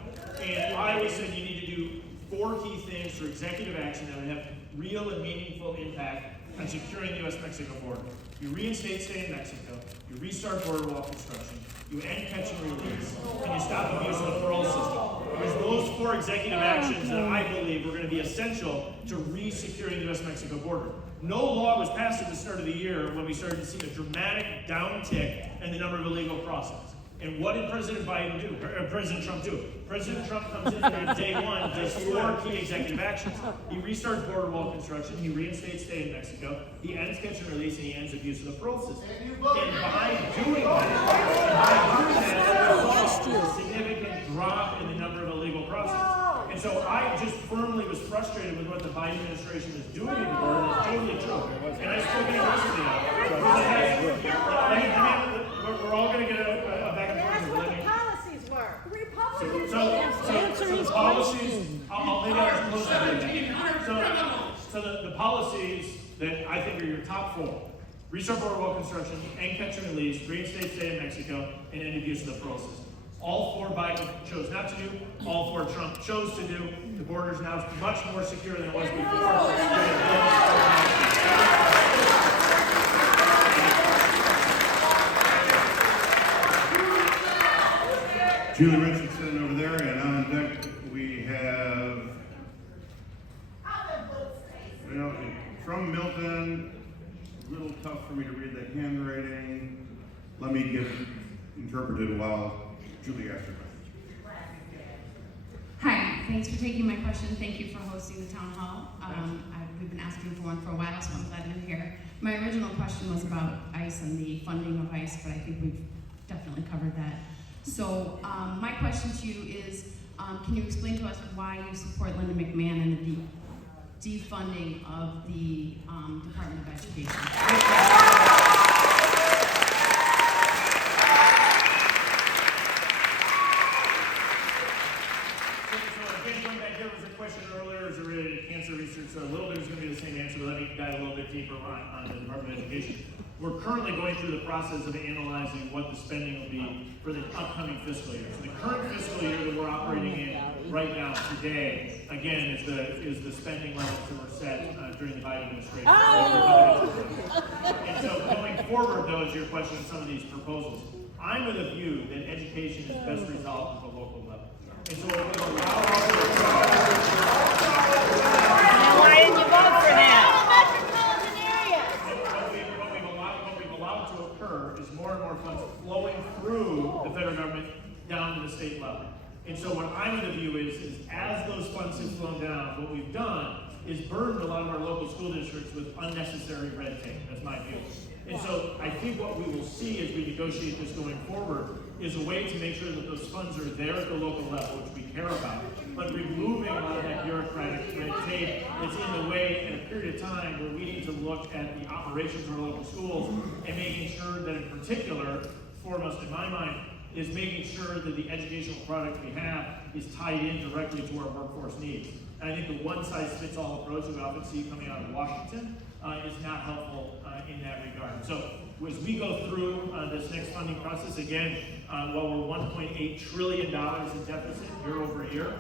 And I always said you need to do 4 key things for executive action that would have real and meaningful impact on securing the U.S.-Mexico border. You reinstate stay in Mexico, you restart border wall construction, you end catch and release, and you stop abuse of the parole system. There's those 4 executive actions that I believe are going to be essential to re-securing the U.S.-Mexico border. No law was passed at the start of the year when we started to see a dramatic downtick in the number of illegal crossings. And what did President Biden do? Or President Trump do? President Trump comes in there on day 1, does 4 key executive actions. He restarts border wall construction, he reinstates stay in Mexico, he ends catch and release, and he ends abuse of the parole system. And by doing that, there was a significant drop in the number of illegal crossings. And so I just firmly was frustrated with what the Biden administration is doing at the border. It's totally true. And I spoke aggressively on it. top four: restart border wall construction, end catch and release, reinstate stay in Mexico, and end abuse of the process. All four Biden chose not to do, all four Trump chose to do. The border is now much more secure than it was before. Julie Richardson over there, and on deck we have, from Milton. A little tough for me to read that handwriting. Let me get interpreted while Julie asks her question. Hi, thanks for taking my question. Thank you for hosting the town hall. We've been asking for one for a while, so I'm glad you're here. My original question was about ICE and the funding of ICE, but I think we've definitely covered that. So my question to you is, can you explain to us why you support Linda McMahon and the defunding of the Department of Education? So a little bit is going to be the same answer, but let me dive a little bit deeper on the Department of Education. We're currently going through the process of analyzing what the spending will be for the upcoming fiscal year. So the current fiscal year that we're operating in right now, today, again, is the spending levels that were set during the Biden administration. And so going forward, though, is your question on some of these proposals. I'm of the view that education is best resolved at the local level. And so it will allow us to why didn't you vote for that? What we've allowed to occur is more and more funds flowing through the federal government down to the state level. And so what I'm of the view is as those funds have flown down, what we've done is burdened a lot of our local school districts with unnecessary red tape. That's my view. And so I think what we will see as we negotiate this going forward is a way to make sure that those funds are there at the local level, which we care about, but removing a lot of that bureaucratic red tape that's in the way in a period of time where we need to look at the operations of our local schools and making sure that in particular, foremost in my mind, is making sure that the educational product we have is tied in directly to our workforce needs. And I think the one-size-fits-all approach that we often see coming out of Washington is not helpful in that regard. So as we go through this next funding process, again, while we're $1.8 trillion in deficit year over year,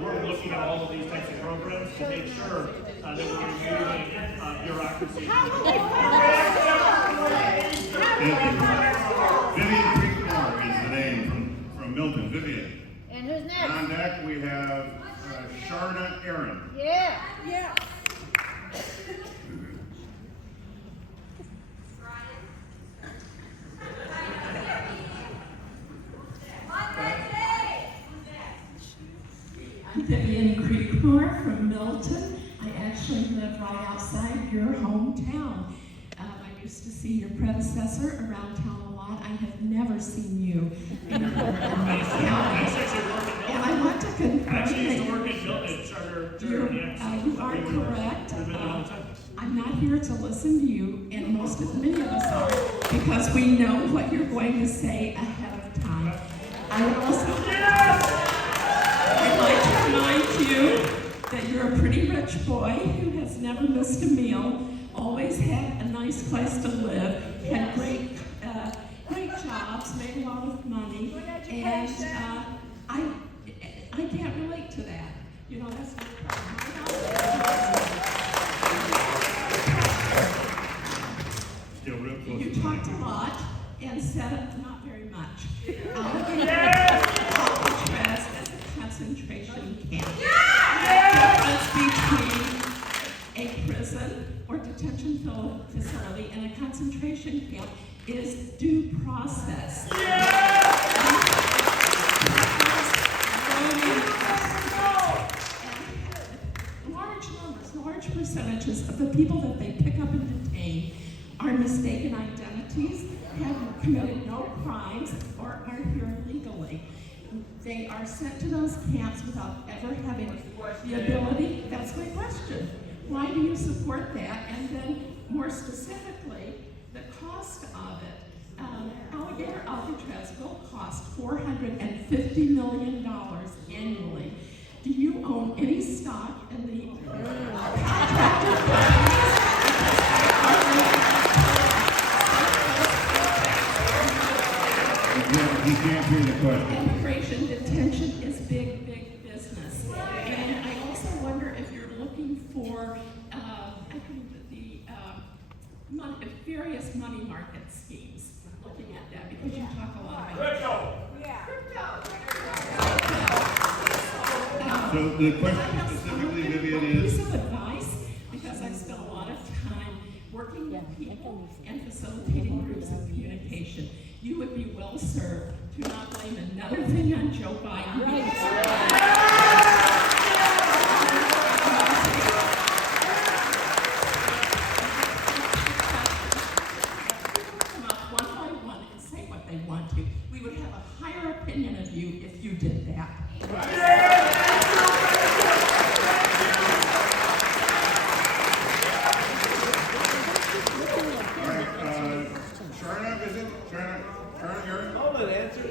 we're looking at all of these types of programs to make sure that we're removing bureaucracy. Vivian Creekmore is the name from Milton. Vivian. And who's next? And on deck we have Sharna Aaron. Yeah. I'm Vivian Creekmore from Milton. I actually live right outside your hometown. I used to see your predecessor around town a lot. I have never seen you anywhere in this county. And I want to confirm that you are correct. I'm not here to listen to you, and many of us are, because we know what you're going to say ahead of time. I would also I'd like to remind you that you're a pretty rich boy who has never missed a meal, always had a nice place to live, had great jobs, made a lot of money, and I can't relate to that. That's not problem. You talked a lot and said not very much. Alcatraz as a concentration camp. The difference between a prison or detention facility and a concentration camp is due process. Large percentages of the people that they pick up and detain are mistaken identities, have committed no crimes, or are here legally. They are sent to those camps without ever having the ability. That's my question. Why do you support that? And then, more specifically, the cost of it. Alligator Alcatraz will cost $450 million annually. Do you own any stock in the contracted companies? We can't hear the question. Immigration detention is big, big business. And I also wonder if you're looking for various money market schemes, looking at that, because you talk a lot about crypto. Yeah. So the question specifically, Vivian, is... Piece of advice, because I've spent a lot of time working with people and facilitating groups of communication. You would be well served to not blame another thing on Joe Biden. Come up one by one and say what they want to. We would have a higher opinion of you if you did that. Sharna, is it? Sharna, you're... Hold it, answer.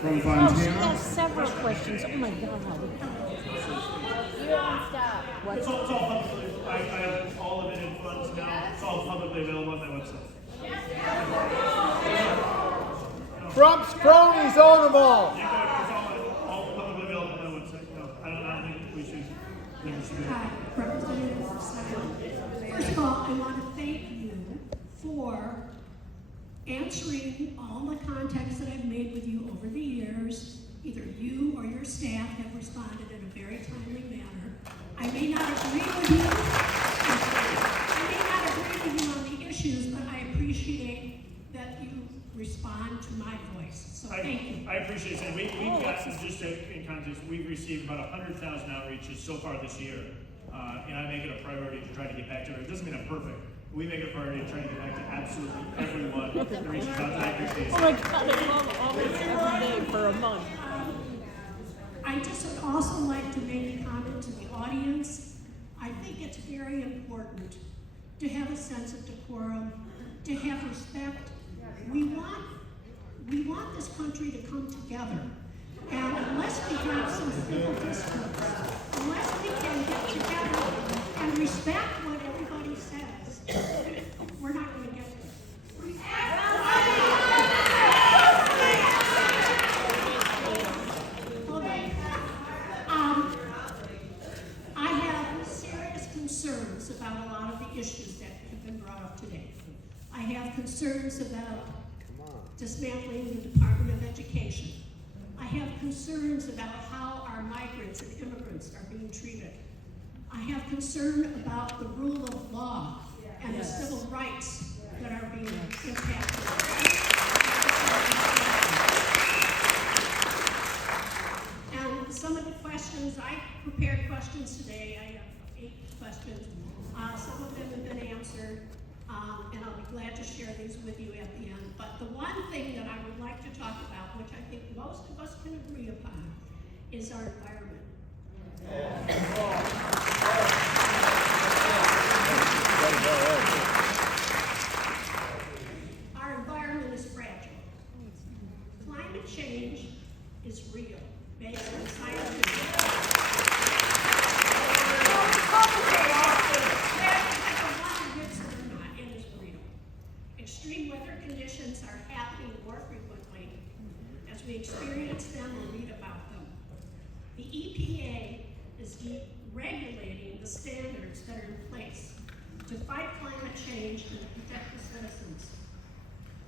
From Oh, she Fontana? has several questions. Oh my God. You don't stop. It's all publicly, I have all of it in funds now, it's all publicly available on my website. Trump's cronies own them all. It's all publicly available on my website. No, I don't think we should. Hi, Representative Steil. First of all, I want to thank you for answering all the contacts that I've made with you over the years. Either you or your staff have responded in a very timely manner. I may not agree with you. I may not agree with you on the issues, but I appreciate that you respond to my voice. So thank you. I appreciate it. We've got, just in context, we've received about 100,000 outreaches so far this year. And I make it a priority to try to get back to it. It doesn't mean I'm perfect. We make it a priority to try to get back to absolutely everyone that reaches out to that. Oh my God, I love all this every day for a month. I just would also like to make a comment to the audience. I think it's very important to have a sense of decorum, to have respect. We want this country to come together. And unless we have some civil discourse, unless we can get together and respect what everybody says, we're not going to get there. I have serious concerns about a lot of the issues that have been brought up today. I have concerns about dismantling the Department of Education. I have concerns about how our migrants and immigrants are being treated. I have concern about the rule of law and the civil rights that are being impacted. And some of the questions, I prepared questions today. I have 8 questions. Some of them have been answered, and I'll be glad to share these with you at the end. But the one thing that I would like to talk about, which I think most of us can agree upon, is our environment. Our environment is fragile. Climate change is real, based on scientific extreme weather conditions are happening more frequently as we experience them or read about them. The EPA is deregulating the standards that are in place to fight climate change and to protect the citizens.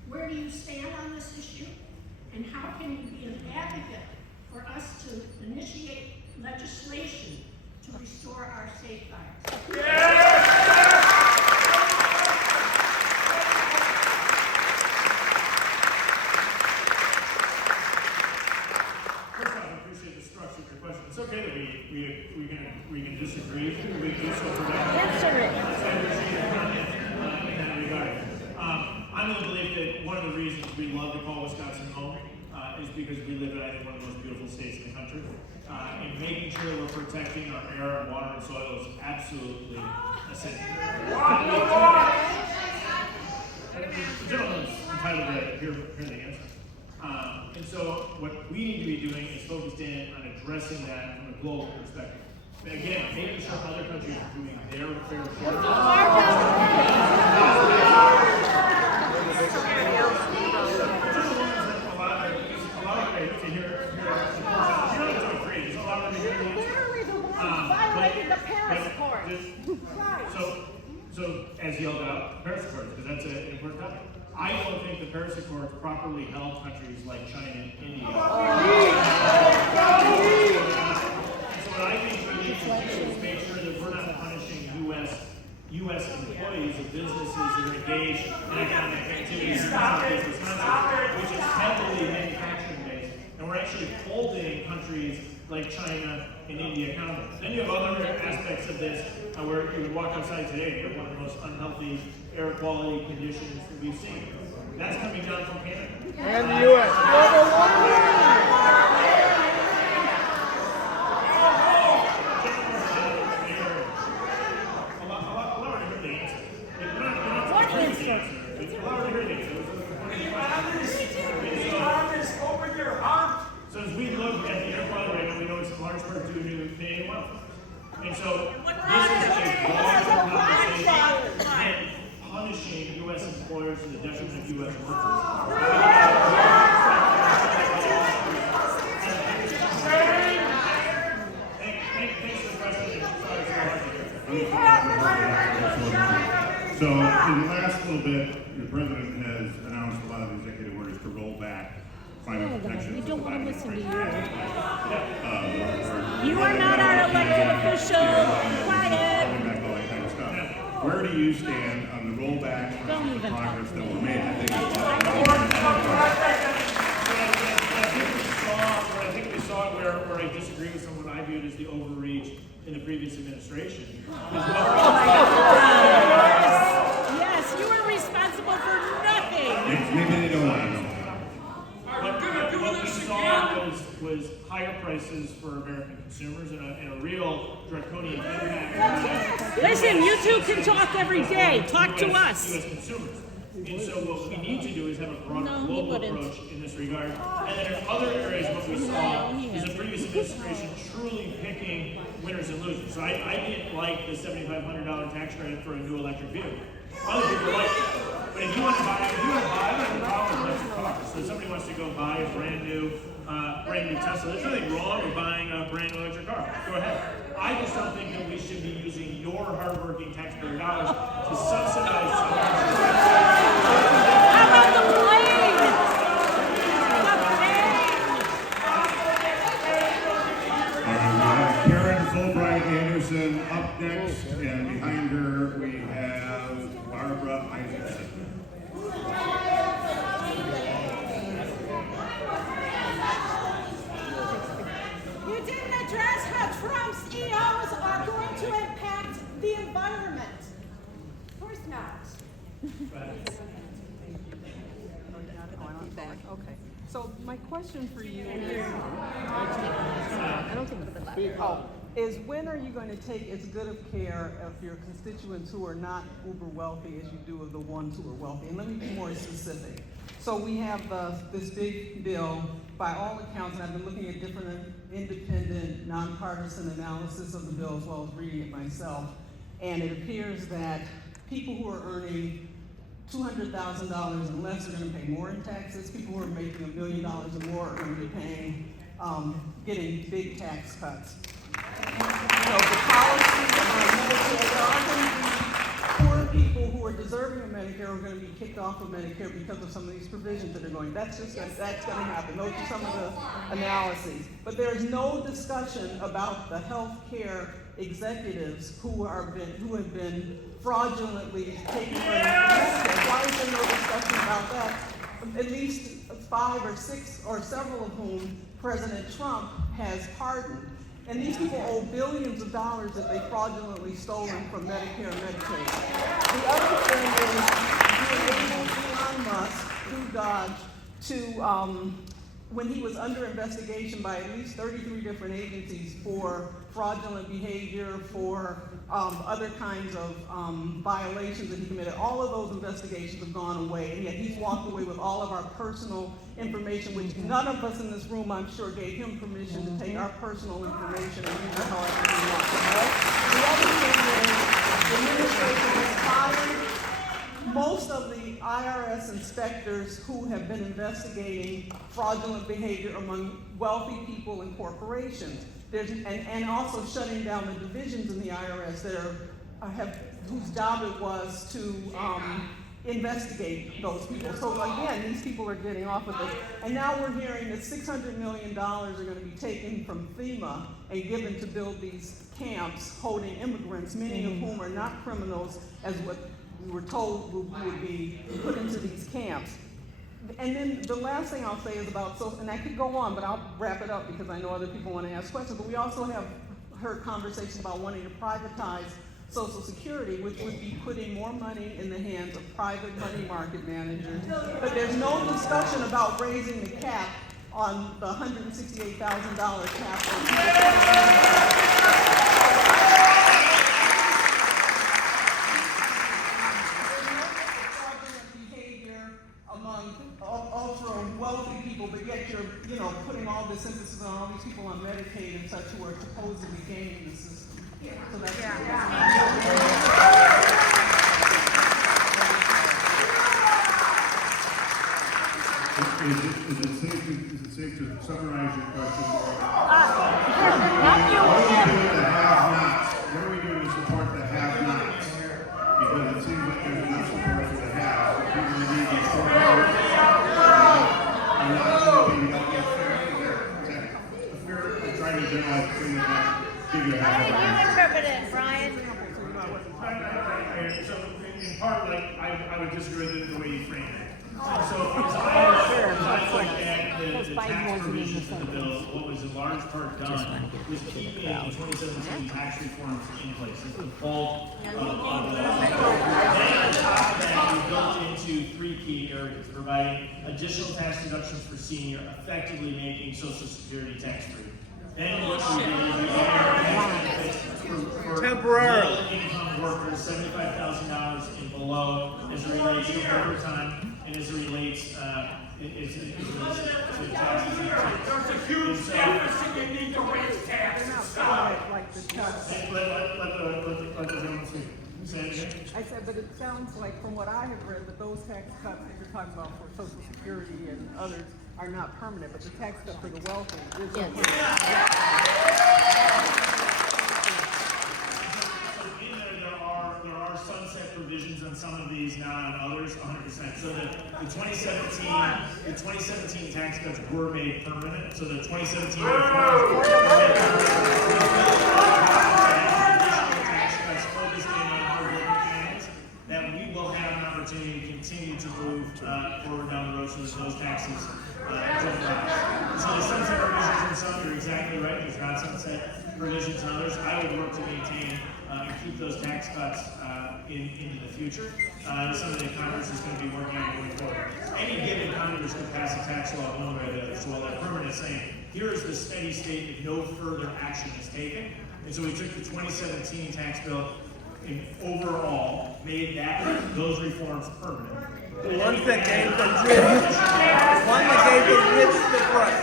Where do you stand on this issue? And how can you be an advocate for us to initiate legislation to restore our safeguards? It's okay that we can disagree. We can do so productively. Answer it. In that regard. I'm of the belief that one of the reasons we love to call Wisconsin home is because we live in, I think, one of the most beautiful states in the country. And making sure that we're protecting our air and water and soil is absolutely essential. The gentleman's entitled to hear the answer. And so what we need to be doing is focused in on addressing that from a global perspective. again, making sure other countries are doing their fair share. Violating the Paris Accord. So, as yelled out, Paris Accords, because that's an important topic. I don't think the Paris Accords properly help countries like China and India. So what I think we need to do is make sure that we're not punishing U.S. employees of businesses that are engaged in economic activities in business countries, which is heavily manufacturing based, and we're actually holding countries like China and India accountable. Then you have other aspects of this where you would walk outside today and you have one of the most unhealthy air quality conditions that we've seen. That's coming down from Canada. And the U.S. So as we look at the air quality right now, we know it's in large part due to Canadian wildfires. And so this is a broader conversation than punishing U.S. employers to the detriment of U.S. workers. Thanks for the question. So in the last little bit, the president has announced a lot of executive orders to roll back climate protection. We don't want to listen to you. You are not our elected official. Quiet. All that kind of stuff. Where do you stand on the rollback of the progress that were made? I think we saw where I disagree with someone I viewed as the overreach in the previous administration. Yes, you were responsible for nothing. Maybe they don't want to know. What we saw was higher prices for American consumers and a real draconian impact. Listen, you two can talk every day. Talk to us. U.S. consumers. And so what we need to do is have a broad global approach in this regard. And then in other areas, what we saw is the previous administration truly picking winners and losers. So I didn't like the $7,500 tax credit for a new electric vehicle. Other people like it. But if you want to buy, I don't have a problem with electric cars. So if somebody wants to go buy a brand new Tesla, there's nothing wrong with buying a brand new electric car. Go ahead. I just don't think that we should be using your hardworking taxpayer dollars to subsidize How about the plane? Karen Fulbright Anderson up next, and behind her we have Barbara Isaacson. You didn't address how Trump's EOs are going to impact the environment. Of course not. Okay. So my question for you is when are you going to take as good of care of your constituents who are not uber wealthy as you do of the ones who are wealthy? And let me be more specific. So we have this big bill, by all accounts, and I've been looking at different independent, nonpartisan analysis of the bill as well as reading it myself, and it appears that people who are earning $200,000 and less are going to pay more in taxes. People who are making $1 million or more are going to be paying, getting big tax cuts. So the policies on Medicare, there are going to be poor people who are deserving of Medicare are going to be kicked off of Medicare because of some of these provisions that are going. That's going to happen. Those are some of the analyses. But there is no discussion about the health care executives who have been fraudulently taken from Medicare. Why is there no discussion about that? At least 5 or 6 or several of whom President Trump has pardoned. And these people owe billions of dollars that they fraudulently stolen from Medicare and Medicaid. The other thing is you enabled Elon Musk, through Dodge, to, when he was under investigation by at least 33 different agencies for fraudulent behavior, for other kinds of violations that he committed. All of those investigations have gone away, and yet he's walked away with all of our personal information, which none of us in this room, I'm sure, gave him permission to take our personal information and use it however he wants. The other thing is, the administration has fired most of the IRS inspectors who have been investigating fraudulent behavior among wealthy people and corporations. And also shutting down the divisions in the IRS that whose job it was to investigate those people. So again, these people are getting off of this. And now we're hearing that $600 million are going to be taken from FEMA and given to build these camps holding immigrants, many of whom are not criminals, as what we were told would be put into these camps. And then the last thing I'll say is about and I could go on, but I'll wrap it up because I know other people want to ask questions, but we also have heard conversations about wanting to privatize Social Security, which would be putting more money in the hands of private money market managers. But there's no discussion about raising the cap on the $168,000 cap. Ultra wealthy people, but yet you're, putting all this emphasis on all these people on Medicaid and such who are supposedly gaming the system. So that's Is it safe to summarize your question? What are we doing to support the have-nots? Because it seems like there's enough support for the haves. People need these programs. I'm trying to generalize the thing that give you a How do you interpret it, Bryan? So in part, I would disagree with the way you framed it. So as I look at the tax provisions of the bill, what was in large part done was keeping the 2017 tax reforms in place. It's the bulk of that. Then on top of that, we built into three key areas, providing additional tax deductions for senior, effectively making Social Security tax-free. Then what we did is we added tax benefits for middle-income workers, $75,000 and below, as it relates to overtime, and as it relates to taxes. There's a huge deficit, they need to raise taxes. Like the tax. Let the gentleman speak. Say it again. I said, but it sounds like from what I have read that those tax cuts that you're talking about for Social Security and others are not permanent, but the tax cut for the wealthy is permanent. There are sunset provisions on some of these, not on others, 100%. So the 2017 tax cuts were made permanent. So the 2017 reforms tax cuts focused in on hard-working families, that we will have an opportunity to continue to move forward down the road so that those taxes don't rise. So the sunset provisions in some, you're exactly right. There's not sunset provisions in others. I would work to maintain and keep those tax cuts into the future. Something that Congress is going to be working on going forward. Any given Congress could pass a tax law one way or the other. So while that permanent is saying, here is the steady state if no further action is taken. And so we took the 2017 tax bill and overall made those reforms permanent. The ones that gave the rich the right.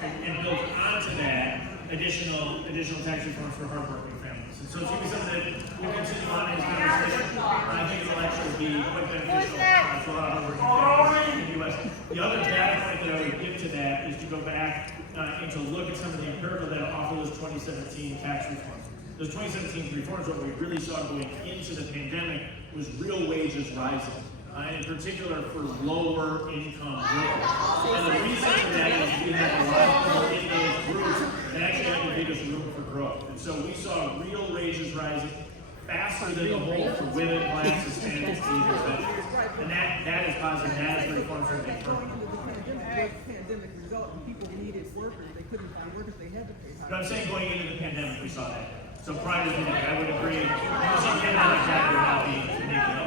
And built onto that additional tax reforms for hardworking families. And so it's going to be something that we continue on in this conversation. I think it will actually be quite beneficial to a lot of hardworking families in the U.S. The other data point that I would give to that is to go back and to look at some of the empirical data off of those 2017 tax reforms. Those 2017 reforms, what we really saw going into the pandemic was real wages rising. In particular for lower income workers. And the reason for that is we had a lot of people in those groups that actually had the biggest room for growth. And so we saw real wages rising faster than the whole for women, blacks, Hispanics, Asians, and that is positive. That is the reforms that they permanent. Pandemic result, people needed workers, they couldn't find workers, they had to pay higher. But I'm saying going into the pandemic, we saw that. So prior to the pandemic, I would agree. Using pandemic data would not be making up.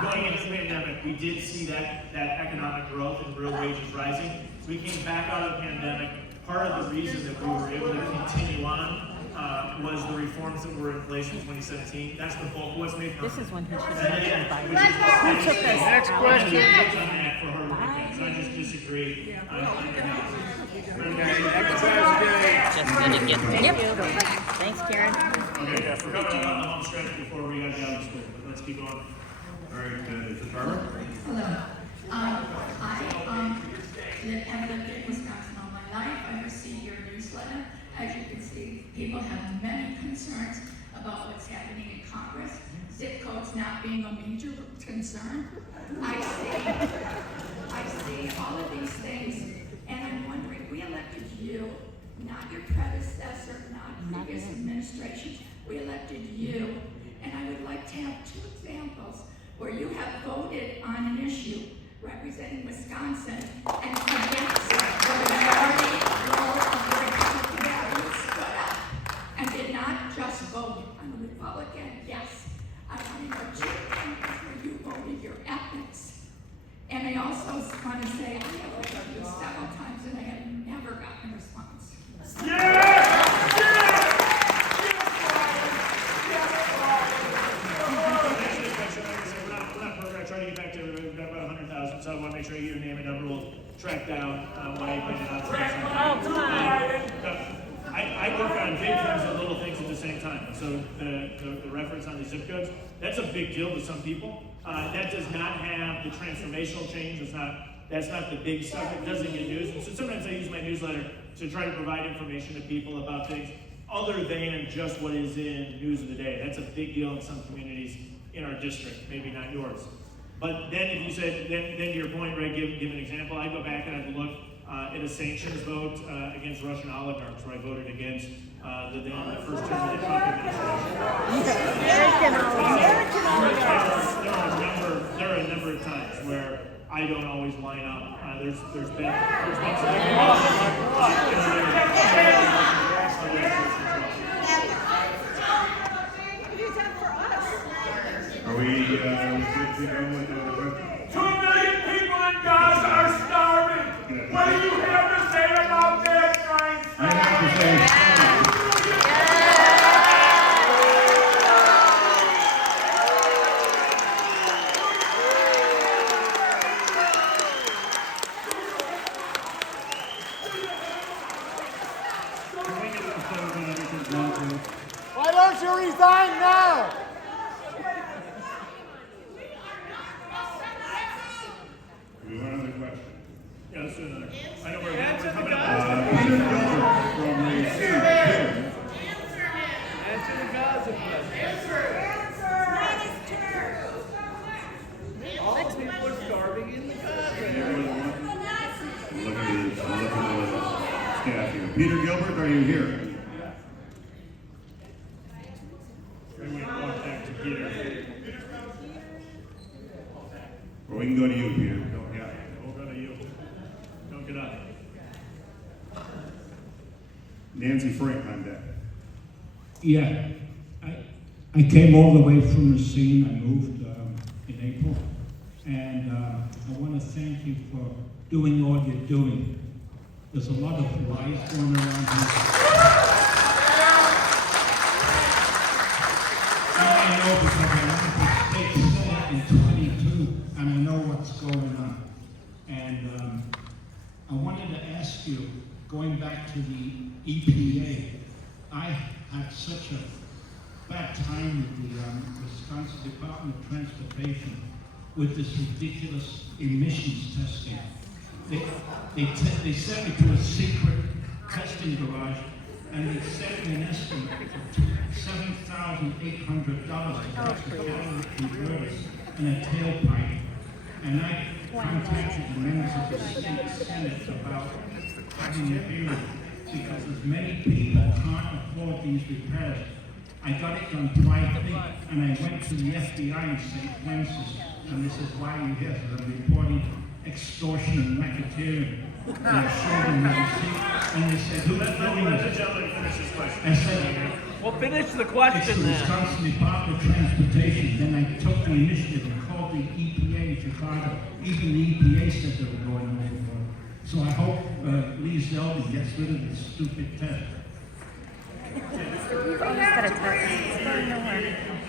Going into the pandemic, we did see that economic growth and real wages rising. So we came back out of the pandemic part of the reason that we were able to continue on was the reforms that were in place in 2017. That's the bulk was made. This is when he should And have then, been which is Who took us Next out? question. on that for her weekend. So I just disagree on your analysis. Just gonna get Yep. Thanks, Karen. Okay, we're coming on the home stretch before we got down to school, but let's keep going. All right, Mr. Farmer. Hello. I have lived in Wisconsin all my life. I received your newsletter. As you can see, people have many concerns about what's happening in Congress. Zip codes not being a major concern. I see all of these things, and I'm wondering, we elected you, not your predecessor, not previous administrations. We elected you, and I would like to have 2 examples where you have voted on an issue representing Wisconsin and against the majority role of the Republican Party who stood up and did not just vote on the Republican. Yes, I want to know 2 examples where you voted your ethics. And I also want to say I have looked at you several times and I have never gotten a response. Try to get back to everybody. We've got about 100,000, so I want to make sure you get your name and number. We'll track down why you pointed out. Oh, come on. I work on big things and little things at the same time. So the reference on the zip codes, that's a big deal to some people. That does not have the transformational change. That's not the big stuff. It doesn't get news. And so sometimes I use my newsletter to try to provide information to people about things other than just what is in news of the day. That's a big deal in some communities in our district, maybe not yours. But then if you said, then to your point, Ray, give an example. I go back and I look at a sanctions vote against Russian oligarchs, where I voted against the first term of the Trump administration. There are a number of times where I don't always line up. There's been Are we good to go with the question? 2 million people in Gaza are starving. What do you have to say about that, Bryan Steil? I have to say, Why don't you resign now? we have another question. Yeah, let's do another. I know we're coming up. Peter Gilbert from the city. Answer the Gaza question. All the people are starving in the Gaza. Look at the staff here. Peter Gilbert, are you here? We went walk back to Peter. Or we can go to you, Peter. Yeah. We'll go to you. Don't get up. Nancy Frank on deck. Yeah, I came all the way from the scene. I moved in April, and I want to thank you for doing all you're doing. There's a lot of lies going around here. I know because I went to State Senate in 22, and I know what's going on. And I wanted to ask you, going back to the EPA, I had such a bad time with the Wisconsin Department of Transportation with this ridiculous emissions testing. They sent me to a secret testing garage, and they sent me an estimate for $7,800 to put the catalytic converters in a tailpipe. And I contacted the members of the state senate about having a hearing because as many people can't afford these repairs. I got it done privately, and I went to the FBI in St. Francis, and they said, why are you here? Because I'm reporting extortion and racketeering. And I showed them the receipt, and they said, who's doing Let the this? gentleman finish his question. I said, Well, finish the it's question the then. Wisconsin Department of Transportation. Then I took the initiative and called the EPA in Chicago. Even the EPA said they were going overboard. So I hope Lee Selby gets rid of this stupid tent.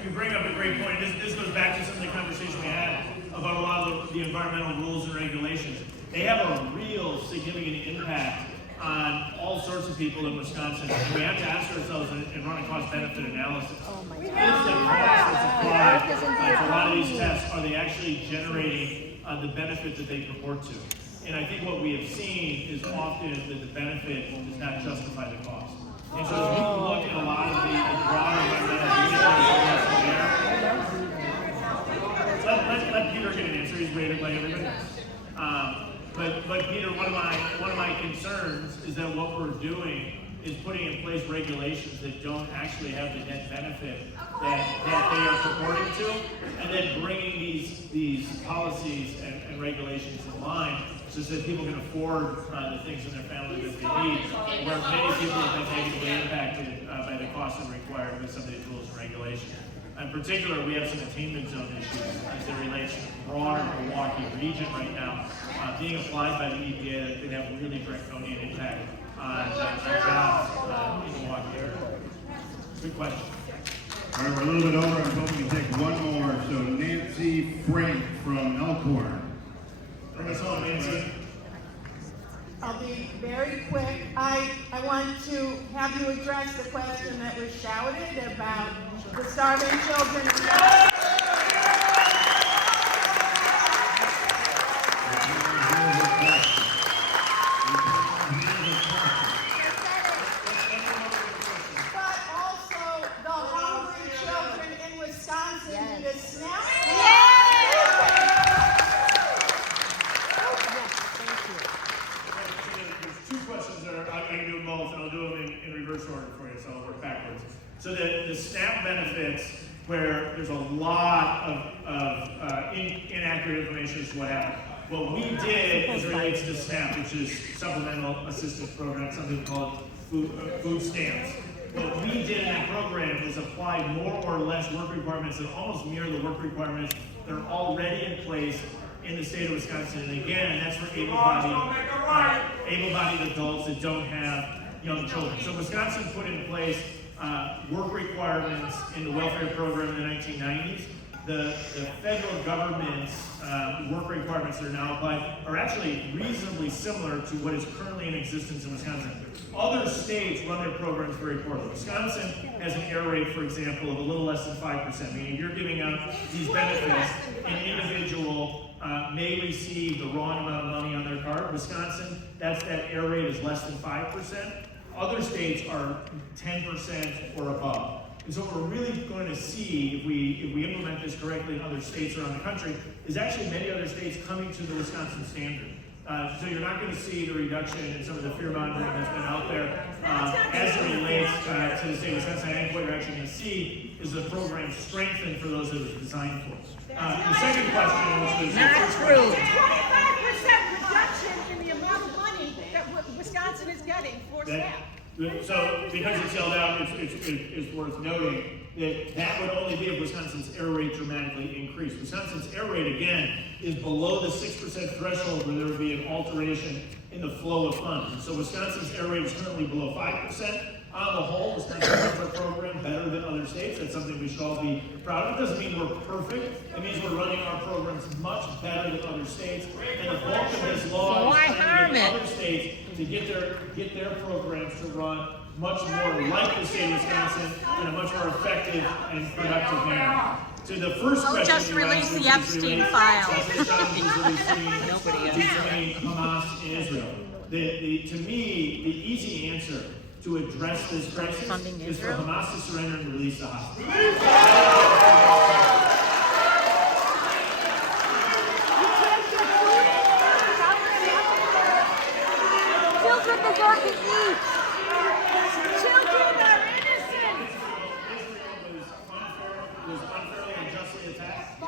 You bring up a great point. This goes back to some of the conversation we had about a lot of the environmental rules and regulations. They have a real significant impact on all sorts of people in Wisconsin. And we have to ask ourselves and run a cost-benefit analysis. Is the cost that's applied to a lot of these tests, are they actually generating the benefit that they purport to? And I think what we have seen is often that the benefit does not justify the cost. And so as we look at a lot of the broader environmental let Peter get an answer. He's rated by everybody else. But Peter, one of my concerns is that what we're doing is putting in place regulations that don't actually have the net benefit that they are purporting to, and then bringing these policies and regulations in line so that people can afford the things in their family that they need, where many people have been negatively impacted by the costs that are required with some of these rules and regulations. In particular, we have some attainment zone issues as it relates to the broader Milwaukee region right now, being applied by the EPA that could have really draconian impact on jobs in the Milwaukee area. Good question. All right, we're a little bit over. I'm hoping to take one more. So Nancy Frank from Elkhorn. Bring us home, Nancy. I'll be very quick. I want to have you address the question that was shouted about the starving children. But also the hungry children in Wisconsin due to SNAP. I can do them both, and I'll do them in reverse order for you, so I'll work backwards. So the SNAP benefits, where there's a lot of inaccurate information as to what happened. What we did as it relates to SNAP, which is Supplemental Assistance Program, something called food stamps. What we did in that program was apply more or less work requirements that almost mirror the work requirements that are already in place in the state of Wisconsin. And again, that's for able-bodied adults that don't have young children. So Wisconsin put in place work requirements in the welfare program in the 1990s. The federal government's work requirements that are now applied are actually reasonably similar to what is currently in existence in Wisconsin. Other states run their programs very poorly. Wisconsin has an error rate, for example, of a little less than 5%, meaning if you're giving out these benefits, an individual may receive the wrong amount of money on their card. Wisconsin, that error rate is less than 5%. Other states are 10% or above. And so what we're really going to see, if we implement this correctly in other states around the country, is actually many other states coming to the Wisconsin standard. So you're not going to see the reduction in some of the fear-mongering that's been out there as it relates to the state of Wisconsin. I think what you're actually going to see is the program strengthened for those that it was designed for. The second question, which was not true. 25% reduction in the amount of money that Wisconsin is getting for SNAP. So, because it's held out, it's worth noting that would only be if Wisconsin's error rate dramatically increased. Wisconsin's error rate, again, is below the 6% threshold where there would be an alteration in the flow of funds. So Wisconsin's error rate is currently below 5%. On the whole, Wisconsin runs our program better than other states. That's something we should all be proud of. It doesn't mean we're perfect. It means we're running our programs much better than other states. And the bulk of this law is trying to get other states to get their programs to run much more like the state of Wisconsin in a much more effective and productive manner. To the first question, just release the Epstein files. Between Hamas and Israel. To me, the easy answer to address this crisis is for Hamas to surrender and release the hostages. Children deserve to eat. Children are innocent. Was unfairly and justly attacked.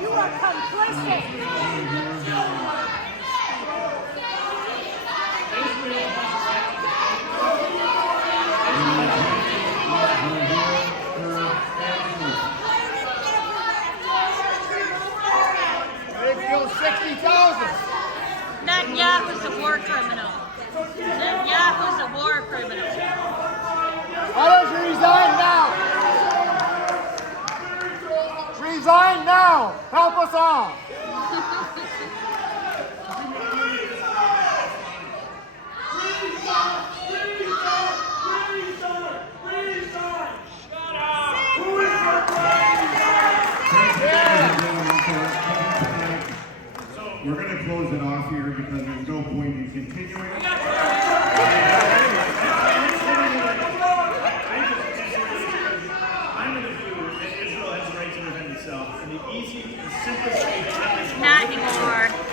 You are complicit. Netanyahu's a war criminal. Netanyahu's a war criminal. Why don't you resign now? Resign now! Help us all! We're going to close it off here because there's no point in continuing. I'm of the view that Israel has the right to defend itself, and the easy and simplest way to defend Not anymore.